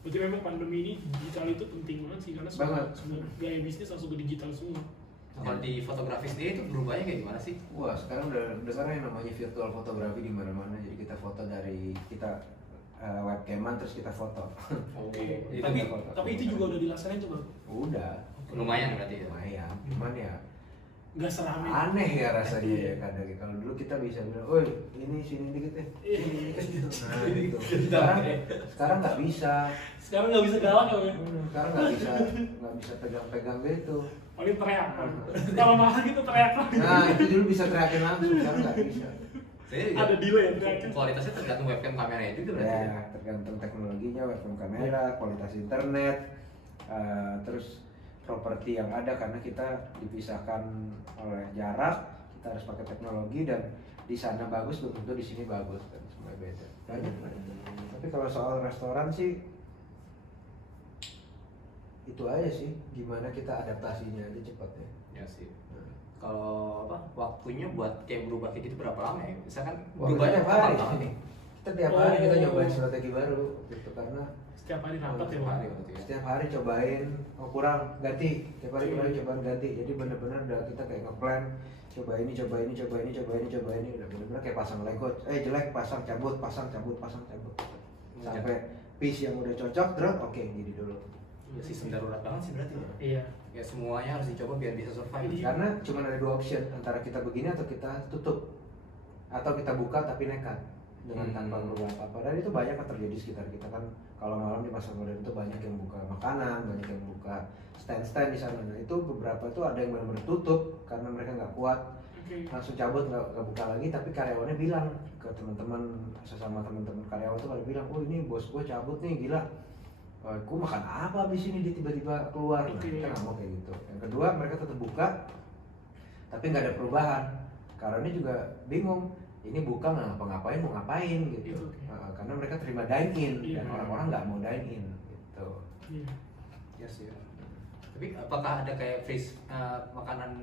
Berarti memang pandemi ini digital itu penting banget sih, karena semua gaya bisnis langsung ke digital semua. Kalau di fotografi sendiri itu berubahnya kayak gimana sih? Wah, sekarang udah dengar yang namanya virtual fotografi di mana-mana. Jadi kita foto dari kita webcaman terus kita foto. Oke. Tapi itu juga udah dilaksanain tuh Bang? Udah. Lumayan berarti ya. Lumayan. Cuman ya nggak serame. Aneh ya rasanya ya kadang. Kalau dulu kita bisa bilang, "Oi, ini sini dikit deh." Nah, gitu. Sekarang nggak bisa. Sekarang nggak bisa galak ya? Sekarang nggak bisa pegang-pegang gitu. Paling teriak. Kalau mahal gitu teriak lagi. Nah, itu dulu bisa teriakin langsung, sekarang nggak bisa. Ada delay ya teriaknya. Kualitasnya tergantung webcam kameranya juga berarti. Ya, tergantung teknologinya, webcam kamera, kualitas internet, terus properti yang ada, karena kita dipisahkan oleh jarak, kita harus pakai teknologi, dan di sana bagus belum tentu di sini bagus, dan semua beda. Banyak. Tapi kalau soal restoran sih itu aja sih, gimana kita adaptasinya aja cepat ya. Ya sih. Kalau waktunya buat kayak berubah kayak gitu berapa lama ya? Misalkan Berubahnya berubahnya tiap hari. Kita tiap hari kita nyobain strategi baru gitu, karena Setiap hari rapat ya Bang? setiap hari cobain, kurang ganti, tiap hari cobain ganti. Jadi benar-benar udah kita kayak ngeplan, coba ini, udah benar-benar kayak pasang Lego. Jelek, pasang cabut. Sampai piece yang udah cocok, drop, oke, gini dulu. Ya sistem darurat banget sih berarti ya. Iya. Ya semuanya harus dicoba biar bisa survive. Karena cuma ada dua option, antara kita begini atau kita tutup, atau kita buka tapi nekat dengan tanpa berubah apa-apa. Dan itu banyak yang terjadi di sekitar kita kan. Kalau malam di pasar modern itu banyak yang buka makanan, banyak yang buka stand-stand di sana. Nah, itu beberapa tuh ada yang benar-benar tutup karena mereka nggak kuat, langsung cabut, nggak buka lagi. Tapi karyawannya bilang ke teman-teman, sesama teman-teman karyawan tuh pada bilang, "Oh, ini bos gue cabut nih, gila. Aku makan apa abis ini?" Dia tiba-tiba keluar. Nah, kita nggak mau kayak gitu. Yang kedua, mereka tetap buka tapi nggak ada perubahan. Karena juga bingung, ini buka nggak ngapa-ngapain, mau ngapain gitu. Karena mereka terima dine in, dan orang-orang nggak mau dine in gitu. Ya sih. Tapi apakah ada kayak freeze makanan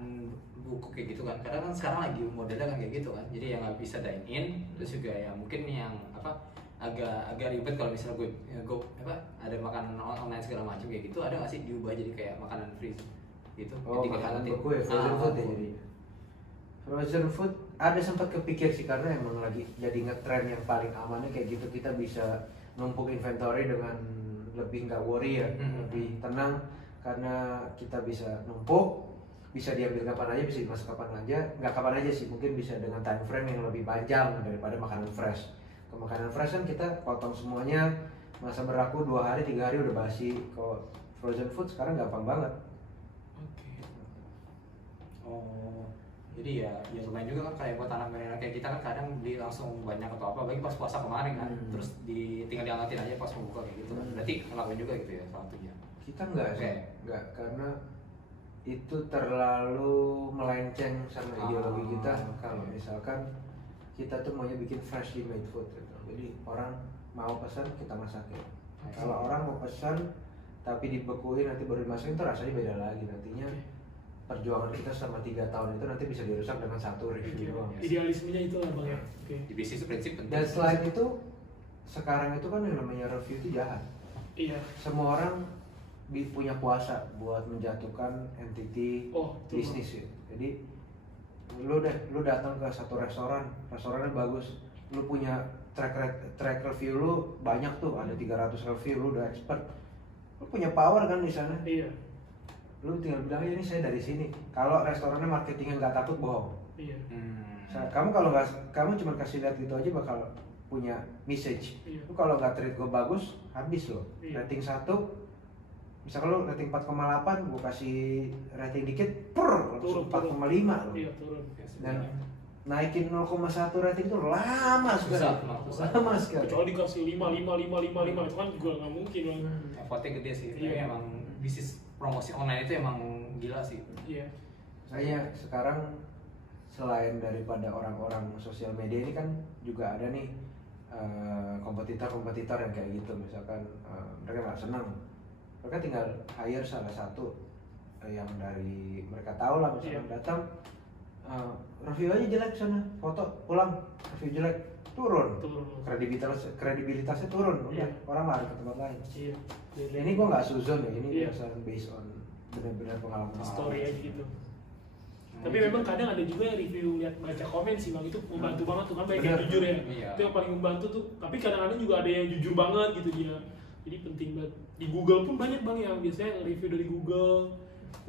buku kayak gitu kan? Karena kan sekarang lagi modelnya kan kayak gitu kan. Jadi yang nggak bisa dine in, terus juga ya mungkin yang agak ribet kalau misalnya gue ada makanan online segala macam kayak gitu, ada nggak sih diubah jadi kayak makanan freeze gitu? Oh, makanan beku ya, frozen food ya jadi. Frozen food ada sempat kepikir sih, karena emang lagi jadi ngetren yang paling amannya kayak gitu. Kita bisa numpuk inventory dengan lebih nggak worry ya, lebih tenang, karena kita bisa numpuk, bisa diambil kapan aja, bisa dimasak kapan aja, nggak kapan aja sih, mungkin bisa dengan time frame yang lebih panjang daripada makanan fresh. Ke makanan fresh kan kita potong semuanya, masa berlaku 2 hari 3 hari udah basi. Kalau frozen food sekarang gampang banget. Oh, jadi ya lumayan juga kan kayak buat anak-anak kayak kita kan kadang beli langsung banyak atau apa, bagi pas puasa kemarin kan, terus tinggal diangetin aja pas mau buka kayak gitu. Berarti ngelakuin juga gitu ya salah satunya. Kita enggak sih, enggak, karena itu terlalu melenceng sama ideologi kita. Kalau misalkan kita tuh maunya bikin freshly made food gitu. Jadi orang mau pesan kita masakin. Kalau orang mau pesan tapi dibekuin nanti baru dimasakin, itu rasanya beda lagi. Nantinya perjuangan kita selama 3 tahun itu nanti bisa dirusak dengan satu review doang. Idealismenya itu lah Bang ya. Di bisnis prinsip penting. Dan selain itu, sekarang itu kan yang namanya review itu jahat. Iya. Semua orang punya kuasa buat menjatuhkan entity bisnis ya. Jadi lu datang ke satu restorannya bagus, lu punya track review lu banyak tuh, ada 300 review, lu udah expert, lu punya power kan di sana. Iya. Lu tinggal bilang ini saya dari sini. Kalau restorannya marketingnya nggak takut, bohong. Iya. Kamu kalau nggak, kamu cuma kasih lihat gitu aja bakal punya message. Iya. Lu kalau nggak treat gue bagus, habis lo. Iya. Rating 1, misalkan lu rating 4,8, gue kasih rating dikit, langsung 4,5 lo. Iya, turun. Dan naikin 0,1 rating itu lama sekali. Lama sekali. Kecuali dikasih 5 itu kan juga nggak mungkin bang. Effortnya gede sih, tapi Iya. emang bisnis promosi online itu emang gila sih. Iya. Saya sekarang selain daripada orang-orang sosial media ini kan juga ada nih kompetitor-kompetitor yang kayak gitu. Misalkan mereka nggak senang, mereka tinggal hire salah satu yang dari mereka tahu lah, misalkan datang review aja jelek sana, foto pulang review jelek, turun. Kredibilitasnya turun, udah orang lari ke tempat lain. Iya. Ini gua nggak suzon ya, ini Iya. berdasarkan based on benar-benar pengalaman Story aja gitu. Tapi memang kadang ada juga yang review lihat baca komen sih bang, itu membantu banget tuh kan, baik yang Bener. jujur ya. Iya. Itu yang paling membantu tuh. Tapi kadang-kadang juga ada yang jujur banget gitu dia. Jadi penting banget. Di Google pun banyak bang yang biasanya review dari Google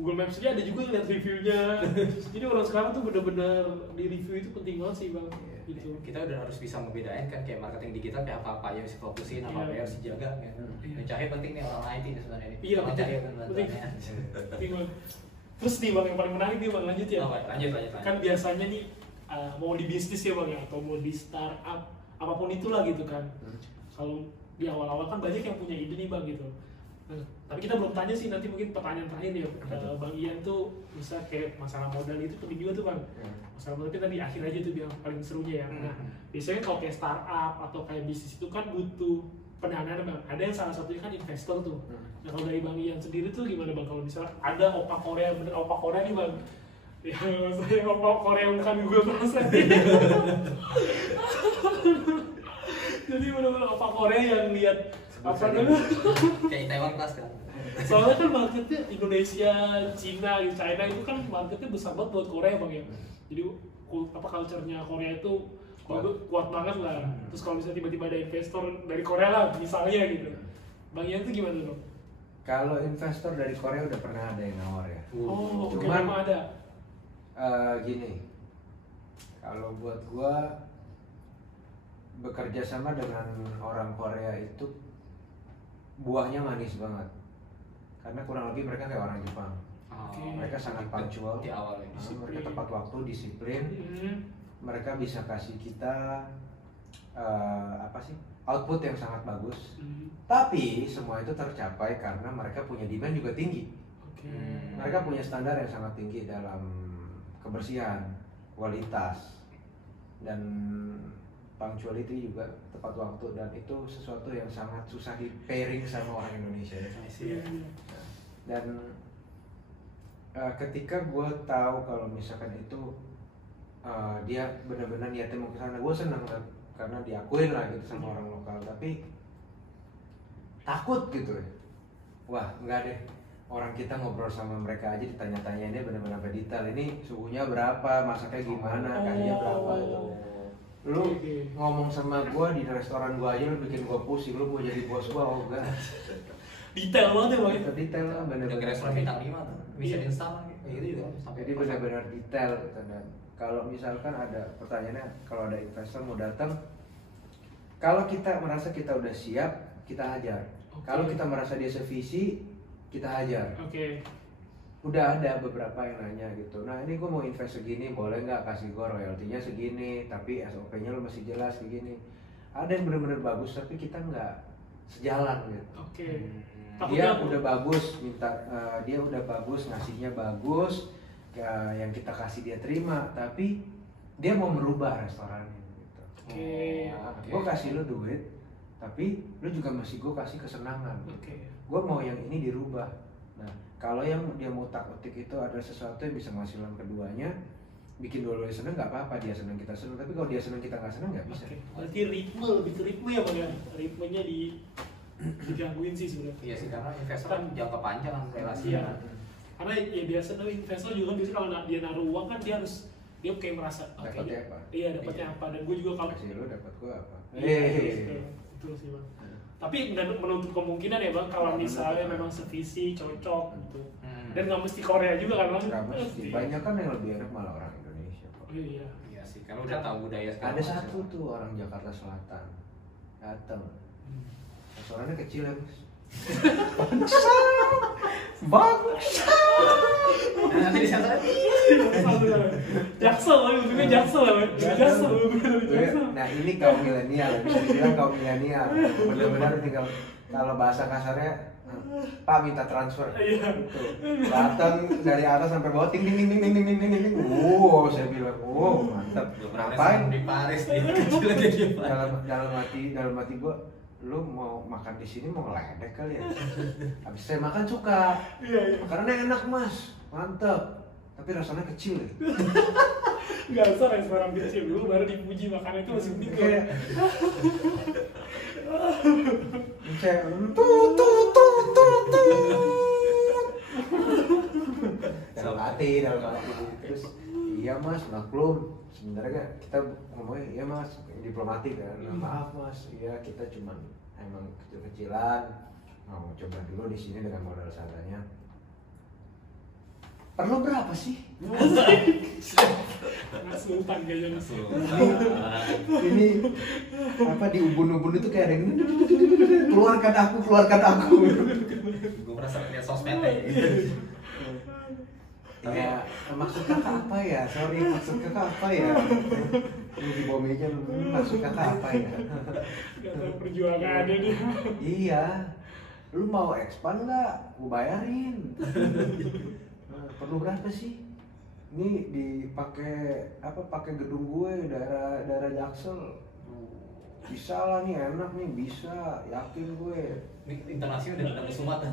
Maps aja ada juga yang lihat reviewnya. Jadi orang sekarang tuh bener-bener di review itu penting banget sih bang. Gitu. Kita udah harus bisa membedain kan, kayak marketing digital kayak apa yang harus fokusin, apa yang harus dijaga ya. Dan Cahaya penting nih orang IT nih sebenarnya. Iya, Orang penting. Cahaya bantuannya. Penting banget. Terus nih bang yang paling menarik nih bang, lanjut ya. Oh, lanjut. Kan biasanya nih mau di bisnis ya bang ya, atau mau di startup apapun itulah gitu kan. Kalau di awal-awal kan banyak yang punya ide nih bang gitu. Nah, tapi kita belum tanya sih, nanti mungkin pertanyaan terakhir ya bang Ian tuh bisa kayak masalah modal itu penting juga tuh bang. Masalah modal kita di akhir aja tuh biar paling serunya ya. Nah biasanya kalau kayak startup atau kayak bisnis itu kan butuh pendanaan bang. Ada yang salah satunya kan investor tuh. Nah kalau dari bang Ian sendiri tuh gimana bang, kalau misalnya ada opa Korea, bener opa Korea nih bang, ya saya opa Korea bukan Google Translate. Jadi bener-bener opa Korea yang lihat apa namanya, Kayak Taiwan Class kan. soalnya kan marketnya Indonesia, Cina, China itu kan marketnya besar banget buat Korea bang ya. Jadi culture-nya Korea itu kuat banget lah. Terus kalau misalnya tiba-tiba ada investor dari Korea lah misalnya gitu, bang Ian tuh gimana bang? Kalau investor dari Korea udah pernah ada yang nawar ya. Oh, oke, Cuman, memang ada. Gini, kalau buat gua bekerja sama dengan orang Korea itu buahnya manis banget, karena kurang lebih mereka kayak orang Jepang. Oke. Mereka sangat punctual, Di awal ya. mereka tepat waktu, disiplin. Mereka bisa kasih kita output yang sangat bagus. Tapi semua itu tercapai karena mereka punya demand juga tinggi. Oke. Mereka punya standar yang sangat tinggi dalam kebersihan, kualitas, dan punctuality juga, tepat waktu, dan itu sesuatu yang sangat susah di pairing sama orang Indonesia. Iya. Dan ketika gue tahu kalau misalkan itu dia benar-benar niatnya mau ke sana, gue senang kan, karena diakuin lah gitu sama orang lokal. Tapi takut gitu ya, wah enggak deh, orang kita ngobrol sama mereka aja ditanya-tanyainnya benar-benar sampai detail, ini suhunya berapa, masaknya gimana, kayaknya berapa gitu. Lu ngomong sama gue di restoran gue aja lu bikin gue pusing, lu mau jadi bos gue, oh enggak. Detail banget ya bang. Detail lah, Udah ke benar-benar restoran bintang 5 tuh. Bisa Iya. instan kayak gitu juga. jadi benar-benar detail gitu. Dan kalau misalkan ada pertanyaannya, kalau ada investor mau datang, kalau kita merasa kita udah siap, kita hajar. Oke. Kalau kita merasa dia sevisi, kita hajar. Oke. Udah ada beberapa yang nanya gitu, nah ini gue mau invest segini, boleh nggak kasih gue royaltinya segini, tapi SOP-nya lo masih jelas begini. Ada yang benar-benar bagus tapi kita nggak sejalan gitu. Oke. Dia udah bagus, dia udah bagus, ngasihnya bagus, yang kita kasih dia terima, tapi dia mau merubah restorannya gitu. Oke. Gue kasih lo duit, tapi lo juga masih gue kasih kesenangan. Oke. Gue mau yang ini dirubah. Nah, kalau yang dia mau otak-atik itu ada sesuatu yang bisa menghasilkan keduanya, bikin dua-duanya seneng nggak apa-apa, dia seneng kita seneng. Tapi kalau dia seneng kita nggak seneng nggak bisa. Oke. Berarti ritme, lebih ke ritme ya bang ya. Ritmenya digangguin sih sebenarnya. Iya sih, karena investor kan jangka panjang kan relasinya. Iya. Karena ya biasa tuh investor juga biasanya kalau dia naruh uang kan dia harus, dia kayak merasa Dapatnya apa? Iya dapatnya apa, dan gue juga kalau Kasih lo dapat gue apa? iya, betul sih bang. Tapi nggak menutup kemungkinan ya bang kalau misalnya memang sevisi cocok gitu. Dan nggak mesti Korea juga kan bang? Nggak mesti. Banyak kan yang lebih enak malah orang Indonesia kok. Oh iya. Iya sih, karena udah tahu budaya sekarang. Ada satu tuh orang Jakarta Selatan datang, restorannya kecil ya Mas. Bangsa. Nanti di sana Jaksel, ujungnya Jaksel lah, Jaksel. Nah ini kaum milenial, bisa dibilang kaum milenial. Benar-benar tinggal kalau bahasa kasarnya, Pak minta transfer. Tuh. Datang dari atas sampai bawah, ting ting ting ting ting ting ting ting. Saya bilang, mantap. Ngapain? di Paris nih, kecil kayak gimana? Dalam hati gua, lu mau makan di sini mau ngeledek kali ya? Habis saya makan suka. Iya. Makanannya enak Mas, mantap. Tapi rasanya kecil ya. Gak usah restoran kecil dulu baru dipuji makannya itu masih mending Kayak saya dalam hati. Terus iya Mas, maklum. Sebenarnya kita ngomongnya iya Mas, diplomatik kan. Maaf Mas, iya kita cuman emang kecil-kecilan mau coba dulu di sini dengan modal seadanya. Perlu berapa sih? Mas Sultan kayaknya Mas. Ini apa di ubun-ubun itu kayak ada yang keluarkan aku. Gue merasa lihat sosmednya gitu. Ya, maksud kakak apa ya? Sorry, maksud kakak apa ya? Ini di bawah meja, maksud kakak apa ya? Gak tau perjuangannya dia. Iya, lu mau expand nggak? Gue bayarin. Perlu berapa sih? Ini dipakai apa? Pakai gedung gue daerah Jaksel. Bisa lah nih, enak nih, bisa, yakin gue. Ini internasional udah datang ke Sumatera.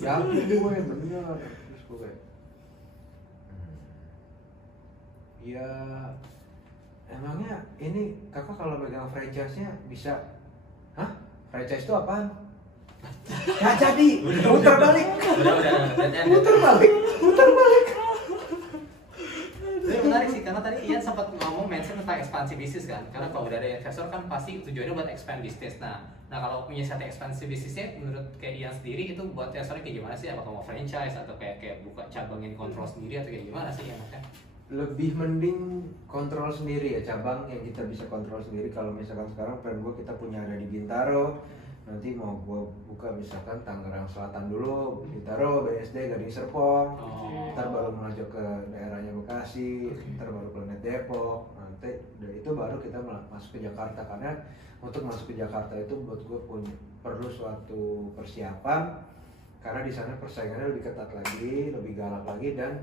Yakin gue, bener. Terus gue kayak, ya emangnya ini kakak kalau megang franchise-nya bisa? Hah? Franchise itu apaan? Nggak jadi, muter balik. Ini menarik sih, karena tadi Ian sempat ngomong mention tentang ekspansi bisnis kan. Karena kalau udah ada investor kan pasti tujuannya buat expand bisnis. Nah kalau punya satu ekspansi bisnisnya, menurut kayak Ian sendiri itu buat investornya kayak gimana sih? Apakah mau franchise atau kayak buka cabang yang kontrol sendiri atau kayak gimana sih enaknya? Lebih mending kontrol sendiri ya, cabang yang kita bisa kontrol sendiri. Kalau misalkan sekarang plan gue kita punya ada di Bintaro, nanti mau gue buka misalkan Tangerang Selatan dulu, Bintaro, BSD, Gading Serpong, ntar baru melanjut ke daerahnya Bekasi, ntar baru Planet Depok, nanti dari itu baru kita masuk ke Jakarta. Karena untuk masuk ke Jakarta itu buat gue perlu suatu persiapan, karena di sana persaingannya lebih ketat lagi, lebih galak lagi, dan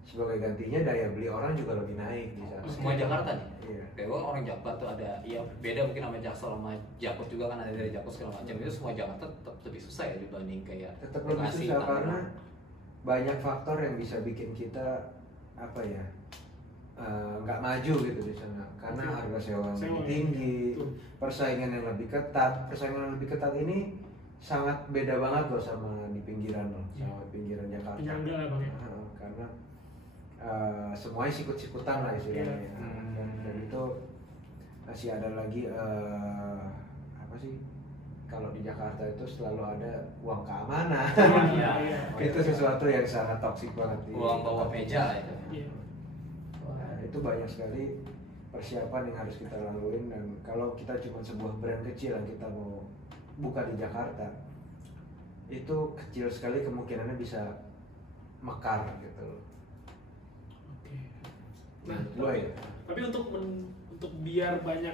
sebagai gantinya daya beli orang juga lebih naik di sana. Semua Jakarta nih? Iya. Kayak orang Jakarta tuh ada, ya beda mungkin sama Jaksel sama Jakut juga kan, ada dari Jakut segala macam. Itu semua Jakarta tetap lebih susah ya dibanding kayak Tetap lebih Bekasi, susah Tangerang. karena banyak faktor yang bisa bikin kita apa ya, nggak maju gitu di sana. Karena harga sewa yang lebih tinggi, persaingan yang lebih ketat. Persaingan yang lebih ketat ini sangat beda banget loh sama di pinggiran loh, sama pinggiran Jakarta. Penyangga lah Bang ya. Karena semuanya sikut-sikutan lah istilahnya. Dan itu masih ada lagi apa sih, kalau di Jakarta itu selalu ada uang keamanan. Itu sesuatu yang sangat toksik banget. Uang bawa meja itu. Nah, itu banyak sekali persiapan yang harus kita laluin. Dan kalau kita cuma sebuah brand kecil yang kita mau buka di Jakarta, itu kecil sekali kemungkinannya bisa mekar gitu loh. Nah, ya. tapi untuk biar banyak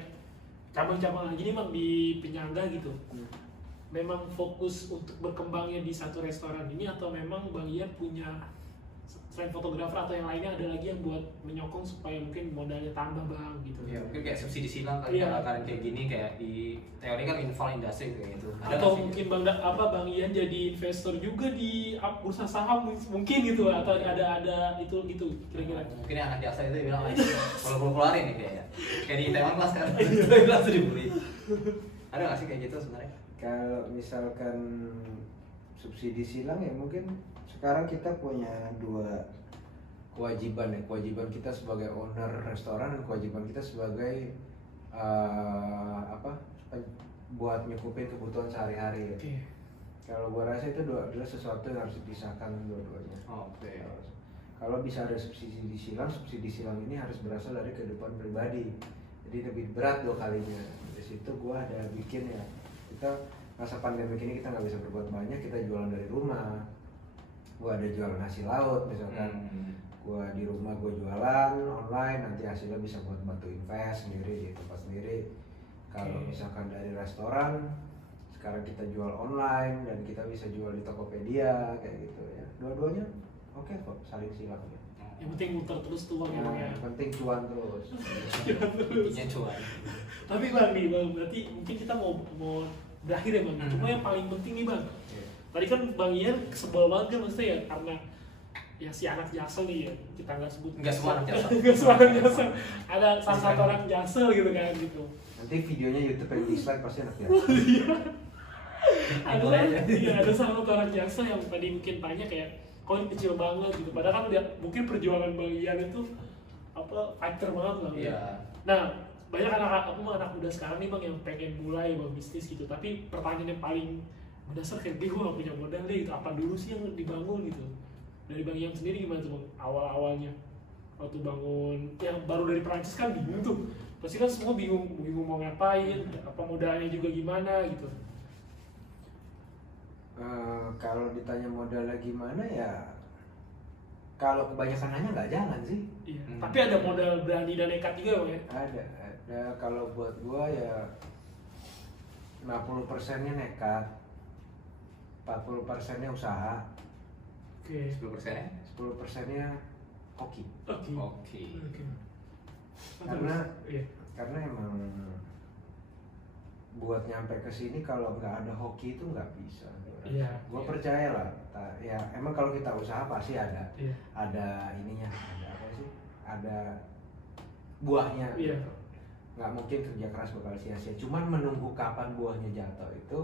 cabang-cabang lagi nih Bang di penyangga gitu, memang fokus untuk berkembangnya di satu restoran ini, atau memang Bang Ian punya selain fotografer atau yang lainnya ada lagi yang buat menyokong supaya mungkin modalnya tambah Bang gitu? Ya mungkin kayak subsidi silang kali, karena kayak gini, kayak di teori kan info industri kayak gitu. Atau mungkin Bang Ian jadi investor juga di bursa saham mungkin gitu, atau ada itu gitu kira-kira. Mungkin anak jasa itu bilang kalau keluarin nih kayaknya. Kayak di Taiwan kelas kan, langsung dibully. Ada nggak sih kayak gitu sebenarnya? Kalau misalkan subsidi silang ya mungkin sekarang kita punya dua kewajiban ya, kewajiban kita sebagai owner restoran dan kewajiban kita sebagai buat nyukupin kebutuhan sehari-hari ya. Kalau gua rasa itu adalah sesuatu yang harus dipisahkan dua-duanya. kalau bisa ada subsidi silang ini harus berasal dari kehidupan pribadi. Jadi lebih berat 2 kalinya. Di situ gua ada bikin ya, kita masa pandemi ini kita nggak bisa berbuat banyak, kita jualan dari rumah. Gua ada jualan hasil laut misalkan. Gua di rumah gua jualan online, nanti hasilnya bisa buat bantu invest sendiri di tempat sendiri. Kalau misalkan dari restoran, sekarang kita jual online dan kita bisa jual di Tokopedia kayak gitu ya. Dua-duanya oke kok, saling silang ya. Yang penting muter terus tuh Bang Nah, ya. yang penting cuan terus. Intinya cuan. Tapi Bang nih Bang, berarti mungkin kita mau berakhir ya Bang. Cuma yang paling penting nih Bang. Tadi kan Bang Ian sebel banget kan maksudnya ya, karena ya si anak Jaksel nih ya, kita nggak sebut. Nggak semua anak Jaksel. Nggak semua anak Jaksel. Ada salah satu orang Jaksel gitu kan gitu. Nanti videonya YouTube yang dislike pasti enak ya. Ada salah satu orang Jaksel yang tadi mungkin tanya kayak, kok ini kecil banget gitu. Padahal kan dia mungkin perjuangan Bang Ian itu apa fighter banget Bang. Iya. Nah, banyak anak muda sekarang nih Bang yang pengen mulai Bang bisnis gitu. Tapi pertanyaan yang paling mendasar kayak gue gak punya modal deh gitu. Apa dulu sih yang dibangun gitu? Dari Bang Ian sendiri gimana tuh Bang awal-awalnya? Waktu bangun yang baru dari Perancis kan bingung tuh. Pasti kan semua bingung mau ngapain, apa modalnya juga gimana gitu. Kalau ditanya modalnya gimana ya, kalau kebanyakan nanya nggak jalan sih. Iya. Tapi ada modal berani dan nekat juga Bang ya? Ada. Kalau buat gua ya 50%-nya nekat, 40%-nya usaha, Oke. 10%? 10%-nya hoki. Oke. Karena emang buat nyampe ke sini kalau nggak ada hoki itu nggak bisa. Iya. Gue percaya lah. Ya emang kalau kita usaha pasti ada, Iya. ada ininya, ada apa sih? Ada buahnya. Iya. Gitu. Nggak mungkin kerja keras bakal sia-sia. Cuman menunggu kapan buahnya jatuh itu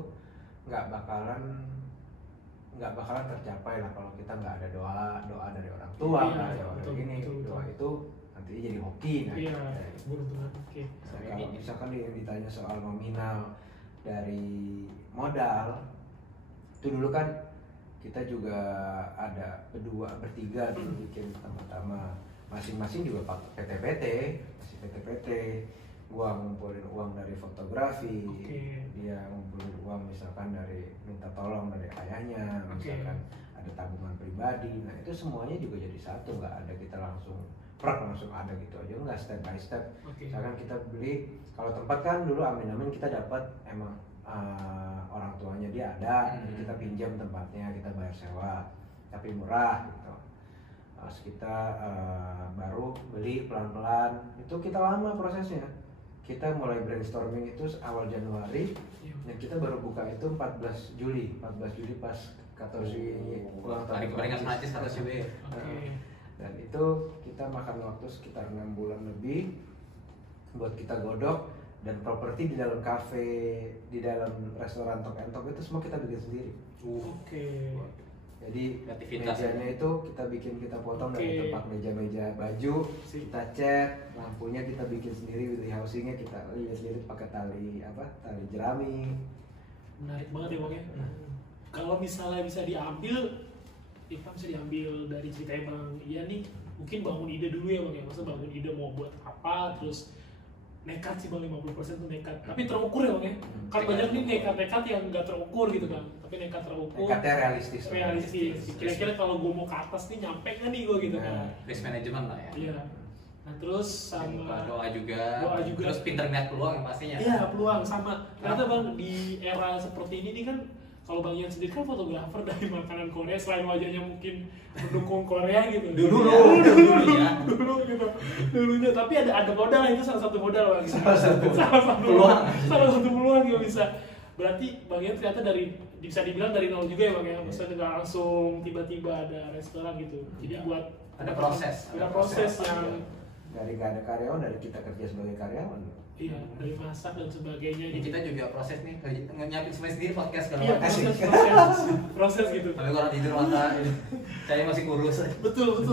nggak bakalan tercapai lah kalau kita nggak ada doa dari orang tua, nggak ada doa dari ini. Doa itu nanti jadi hoki kan. Iya. Betul. Oke. Kalau misalkan ditanya soal nominal dari modal, itu dulu kan kita juga ada bertiga dulu bikin pertama, masing-masing juga pakai PT-PT. Gua ngumpulin uang dari fotografi, dia ngumpulin uang misalkan dari minta tolong dari ayahnya, misalkan ada tabungan pribadi. Nah itu semuanya juga jadi satu, nggak ada kita langsung ada gitu aja, nggak step by step. Misalkan kita beli, kalau tempat kan dulu amin kita dapat emang orang tuanya dia ada, jadi kita pinjam tempatnya, kita bayar sewa, tapi murah gitu. Terus kita baru beli pelan-pelan, itu kita lama prosesnya. Kita mulai brainstorming itu awal Januari, dan kita baru buka itu 14 Juli pas Katosi ulang tahun. Hari kemerdekaan Prancis Katosi. Dan itu kita makan waktu sekitar 6 bulan lebih buat kita godok, dan properti di dalam kafe, di dalam restoran Tok Entok itu semua kita bikin sendiri. Jadi mejanya itu kita potong dari tempat meja-meja baju, kita cat, lampunya kita bikin sendiri, with housingnya kita lihat pakai tali jerami. Menarik banget ya Bang ya. Kalau misalnya bisa diambil dari ceritanya Bang Ian nih, mungkin bangun ide dulu ya Bang ya. Masa bangun ide mau buat apa, terus nekat sih Bang, 50% tuh nekat. Tapi terukur ya Bang ya. Kan banyak nih nekat-nekat yang nggak terukur gitu Bang. Tapi nekat terukur. Nekatnya realistis. Kira-kira kalau gue mau ke atas nih nyampe nggak nih gue gitu kan. Risk management lah ya. Iya. Nah terus sama doa juga. Terus pinter ngeliat peluang yang pastinya. Iya, peluang sama. Ternyata Bang di era seperti ini nih kan, kalau Bang Ian sendiri kan fotografer dari makanan Korea, selain wajahnya mungkin mendukung Korea gitu. Dulunya, tapi ada modal, itu salah satu modal Bang. Salah satu peluang yang bisa. Berarti Bang Ian ternyata bisa dibilang dari nol juga ya Bang ya. Maksudnya nggak langsung tiba-tiba ada restoran gitu. Jadi buat ada proses yang dari gak ada karyawan, dari kita kerja sebagai karyawan. Iya, dari masak dan sebagainya. Ini kita juga proses nih, nyiapin semuanya sendiri podcast kalau proses gitu. Tapi kalau tidur mata, saya masih kurus. Betul.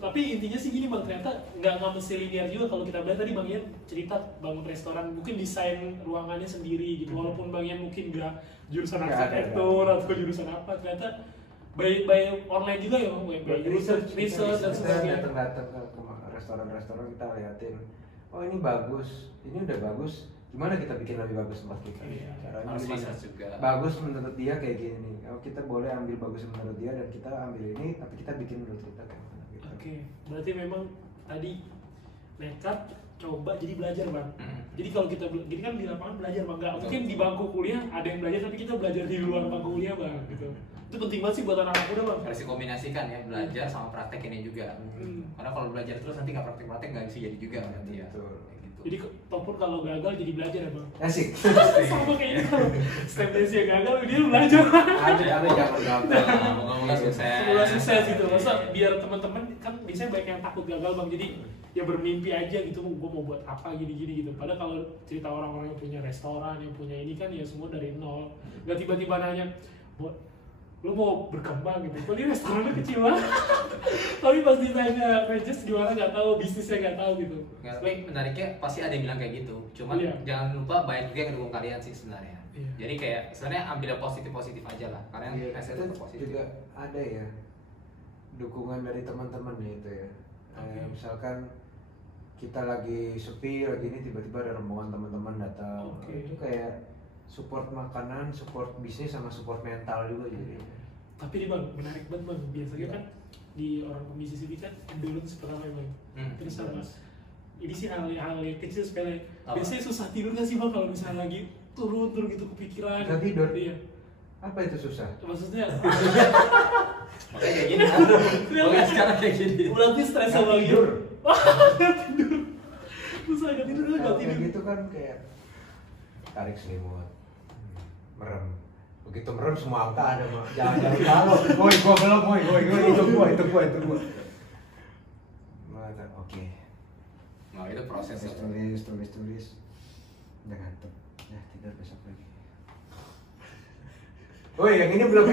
Tapi intinya sih gini Bang, ternyata nggak mesti linear juga. Kalau kita lihat tadi Bang Ian cerita bangun restoran, mungkin desain ruangannya sendiri gitu. Walaupun Bang Ian mungkin nggak jurusan arsitektur atau jurusan apa, ternyata by online juga ya, Bang? By research dan sebagainya. datang ke restoran-restoran, kita liatin, oh ini bagus, ini udah bagus, gimana kita bikin lebih bagus tempat kita. Iya. Caranya Harus gini, research juga. bagus menurut dia kayak gini, oh kita boleh ambil bagus menurut dia dan kita ambil ini, tapi kita bikin menurut kita kayak mana gitu. Oke, berarti memang tadi nekat coba jadi belajar, Bang. Jadi kalau kita gini kan di lapangan belajar, Bang. Nggak mungkin di bangku kuliah ada yang belajar tapi kita belajar di luar bangku kuliah, Bang, gitu. Itu penting banget sih buat anak-anak muda, Bang. Harus dikombinasikan ya, belajar sama praktek ini juga. Karena kalau belajar terus nanti nggak praktek-praktek nggak bisa jadi juga nanti ya. Betul. Kayak gitu. Jadi ataupun kalau gagal jadi belajar ya, Bang. Asik. Sama kayak ini kalau step Desia gagal dia belajar. ada jangan gagal. Nah, moga-moga sukses. Semoga sukses gitu. Masa biar teman-teman kan biasanya banyak yang takut gagal, Bang. Jadi ya bermimpi aja gitu, gue mau buat apa gini-gini gitu. Padahal kalau cerita orang-orang yang punya restoran, yang punya ini kan ya semua dari nol. Gak tiba-tiba nanya, lu mau berkembang gitu. Kok ini restorannya kecil banget. Tapi pas ditanya Regis gimana nggak tahu, bisnisnya nggak tahu gitu. Nggak, tapi menariknya pasti ada yang bilang kayak gitu. Cuman Iya. jangan lupa banyak juga yang dukung kalian sih sebenarnya. Iya. Jadi kayak sebenarnya ambil yang positif aja lah. Karena Iya, hasil itu itu positif. juga ada ya dukungan dari teman-teman itu ya. Oke. Misalkan kita lagi sepi, lagi ini tiba-tiba ada rombongan teman-teman datang. Oke. Itu kayak support makanan, support bisnis sama support mental juga jadi. Tapi nih, Bang, menarik banget, Bang. Biasanya kan di orang pembisnis ini kan endurance pertama ya, Bang. Terus sama ini sih hal yang kecil sepele. Apa? Biasanya susah tidur nggak sih, Bang, kalau misalnya lagi turun gitu kepikiran. Susah tidur? Iya. Apa itu susah? Maksudnya Makanya kayak gini kan. Makanya sekarang kayak gini. berarti stres Nggak sama tidur. Nggak tidur. Susah nggak tidur, nggak Kalau tidur. kayak gitu kan kayak tarik selimut, merem. Begitu merem semua angka ada mah. Jangan kalau, gua belum, itu gua. Mana? Oke. Nah, itu proses. Tulis. Udah ngantuk. Ya tidur besok lagi. Woi, yang ini belum.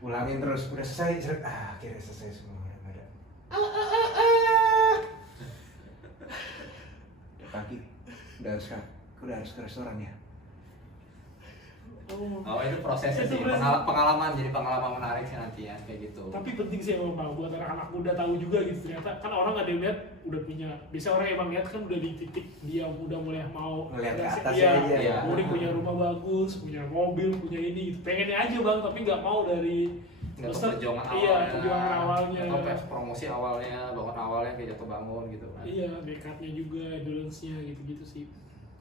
Ulangin terus. Udah selesai. Akhirnya selesai semua. Udah nggak ada. Pagi. Udah harus ke restoran ya. Oh, itu prosesnya Itu sih. proses. Pengalaman jadi pengalaman menarik sih nanti ya kayak gitu. Tapi penting sih emang, Bang, buat anak-anak muda tahu juga gitu. Ternyata kan orang ada yang lihat udah punya. Biasanya orang emang lihat kan udah di titik dia udah mulai mau Ngeliat ke atas iya, aja. Iya. Udah punya rumah bagus, punya mobil, punya ini gitu. Pengennya aja, Bang, tapi nggak mau dari Nggak tahu maksudnya, perjuangan iya, awalnya. perjuangan awalnya. Atau pas promosi awalnya, bangun awalnya kayak jatuh bangun gitu kan. Iya, nekatnya juga, endurance-nya gitu-gitu sih.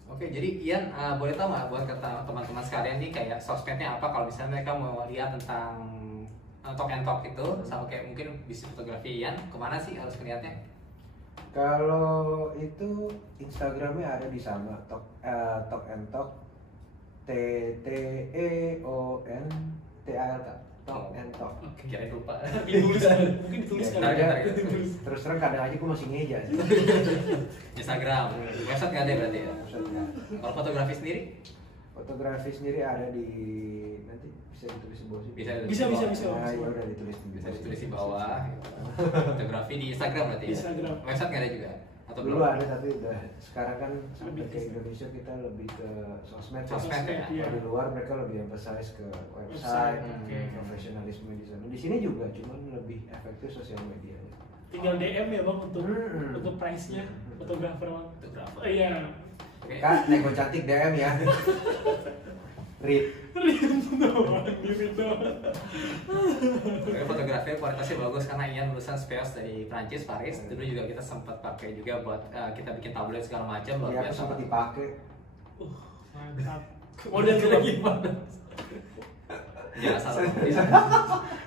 Oke, jadi Ian boleh tahu nggak buat kata teman-teman sekalian nih kayak sosmednya apa kalau misalnya mereka mau lihat tentang talk and talk itu sama kayak mungkin bisnis fotografi Ian, kemana sih harus ngeliatnya? Kalau itu Instagramnya ada di sama Talk and Talk TTEONTALK Talk and Talk. Oke. Kirain lupa. Ditulis, mungkin ditulis Ya, kali. ntar, ya. ntar. Terus terang kadang aja gue masih ngeja sih. Instagram, website nggak ada berarti ya? Maksudnya, Kalau fotografi sendiri? fotografi sendiri ada di nanti bisa ditulis di bawah sih. Bisa Bisa. Nah, ya udah ditulis Bisa ditulis di bawah. Fotografi di Instagram berarti ya? Instagram. Website nggak ada juga? Atau Dulu belum? ada tapi udah sekarang kan sampai Lebih ke ke- Indonesia kita lebih ke sosmed. Sosmed ya? Iya. Kalau di luar mereka lebih emphasize ke website, Oke. profesionalisme di sana. Di sini juga, cuman lebih efektif sosial media. Tinggal DM ya, Bang, untuk Hmm. untuk price-nya fotografer, Bang. Fotografer. Iya. Oke. Kak, nego cantik DM ya. Read. Oke, fotografi kualitasnya bagus karena Ian lulusan Speos dari Prancis, Paris. Dulu juga kita sempat pakai juga buat kita bikin tablet segala macam luar Iya, aku biasa. sempat dipakai. Mantap. Modelnya lagi gimana? Jangan salah.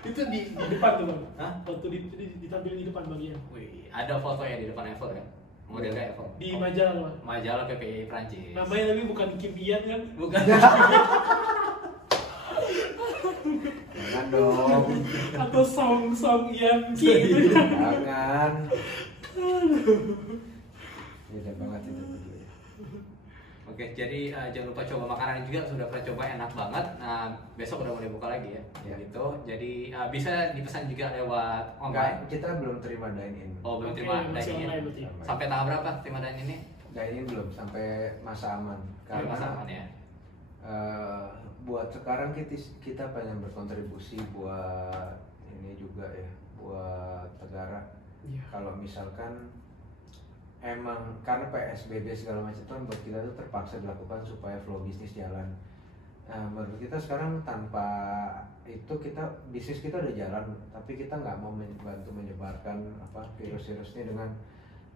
Itu di depan tuh, Bang. Hah? Waktu ditampilin di depan, Bang, iya. Wih, ada fotonya di depan Apple kan? Modelnya Apple. Di majalah, Bang. Majalah PPI Prancis. Namanya tapi bukan Kim Ian kan? Bukan. Jangan dong. Atau Song Ian Ki. Jangan. Beda banget itu berdua. Oke, jadi jangan lupa coba makanan juga, sudah pernah coba enak banget. Nah, besok udah mulai buka lagi ya. Ya. Gitu. Jadi bisa dipesan juga lewat Enggak, online. kita belum terima dine-in. Oh, belum Oke, terima masih dine-in. online berarti. Sampai tahap berapa terima dine ini? Dine-in belum sampai masa aman. Sampai masa aman ya. Buat sekarang kita pengen berkontribusi buat ini juga ya, buat negara. Iya. Kalau misalkan emang karena PSBB segala macam itu kan buat kita tuh terpaksa dilakukan supaya flow bisnis jalan. Menurut kita sekarang tanpa itu bisnis kita udah jalan, tapi kita nggak mau membantu menyebarkan virus-virusnya dengan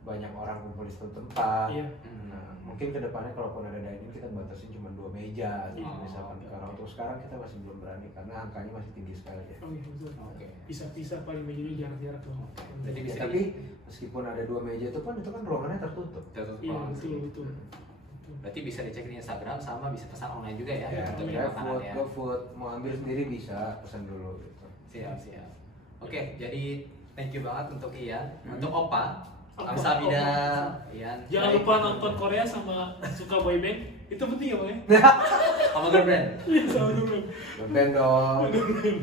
banyak orang kumpul di satu tempat. Iya. Nah, mungkin kedepannya kalaupun ada dining kita batasin cuma 2 meja gitu, Iya. misalkan. Karena untuk sekarang kita masih belum berani karena angkanya masih tinggi sekali ya. Oh iya betul. Oke. Bisa paling mejanya jarak-jarak dong. Jadi Ya, bisa tapi meskipun ada 2 meja itu kan ruangannya tertutup. Tertutup Iya banget sih. betul. Berarti bisa dicek di Instagram sama bisa pesan online juga ya, Ya, untuk iya, makanan GoFood, ya. GoFood mau ambil sendiri bisa, pesan dulu gitu. Siap. Oke, jadi thank you banget untuk Ian, untuk Opa, Opa, Kamsahamnida, Opa. Ian. Jangan lupa nonton Korea sama suka boyband. Itu penting ya Bang ya? Sama girl band. Iya sama dulu. Band dong.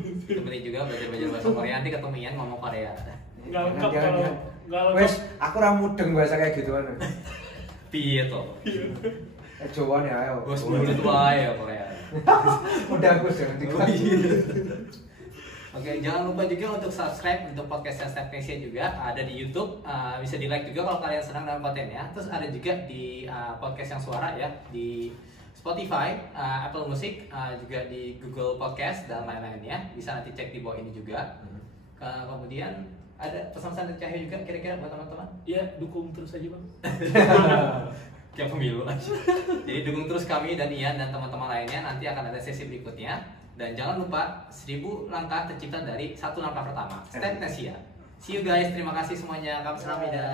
Itu penting juga belajar bahasa Korea, nanti ketemu Ian ngomong Korea. Nggak lengkap kalau nggak lengkap. Wes, aku mudeng bahasa kayak gituan. Piye to? Coba nih ayo. Bos mulut wae ya Korea. Udah aku jangan Oke, jangan lupa juga untuk subscribe untuk podcastnya Step Nation juga ada di YouTube, bisa di like juga kalau kalian senang dengan kontennya. Terus ada juga di podcast yang suara ya di Spotify, Apple Music, juga di Google Podcast dan lain-lainnya. Bisa nanti cek di bawah ini juga. Kemudian ada pesan-pesan dari Cahyo juga kira-kira buat teman-teman. Ya dukung terus aja Bang. Kayak pemilu aja. Jadi dukung terus kami dan Ian dan teman-teman lainnya. Nanti akan ada sesi berikutnya. Dan jangan lupa 1000 langkah tercipta dari 1 langkah pertama. Step Nesia. See you guys. Terima kasih semuanya. Kamsahamnida.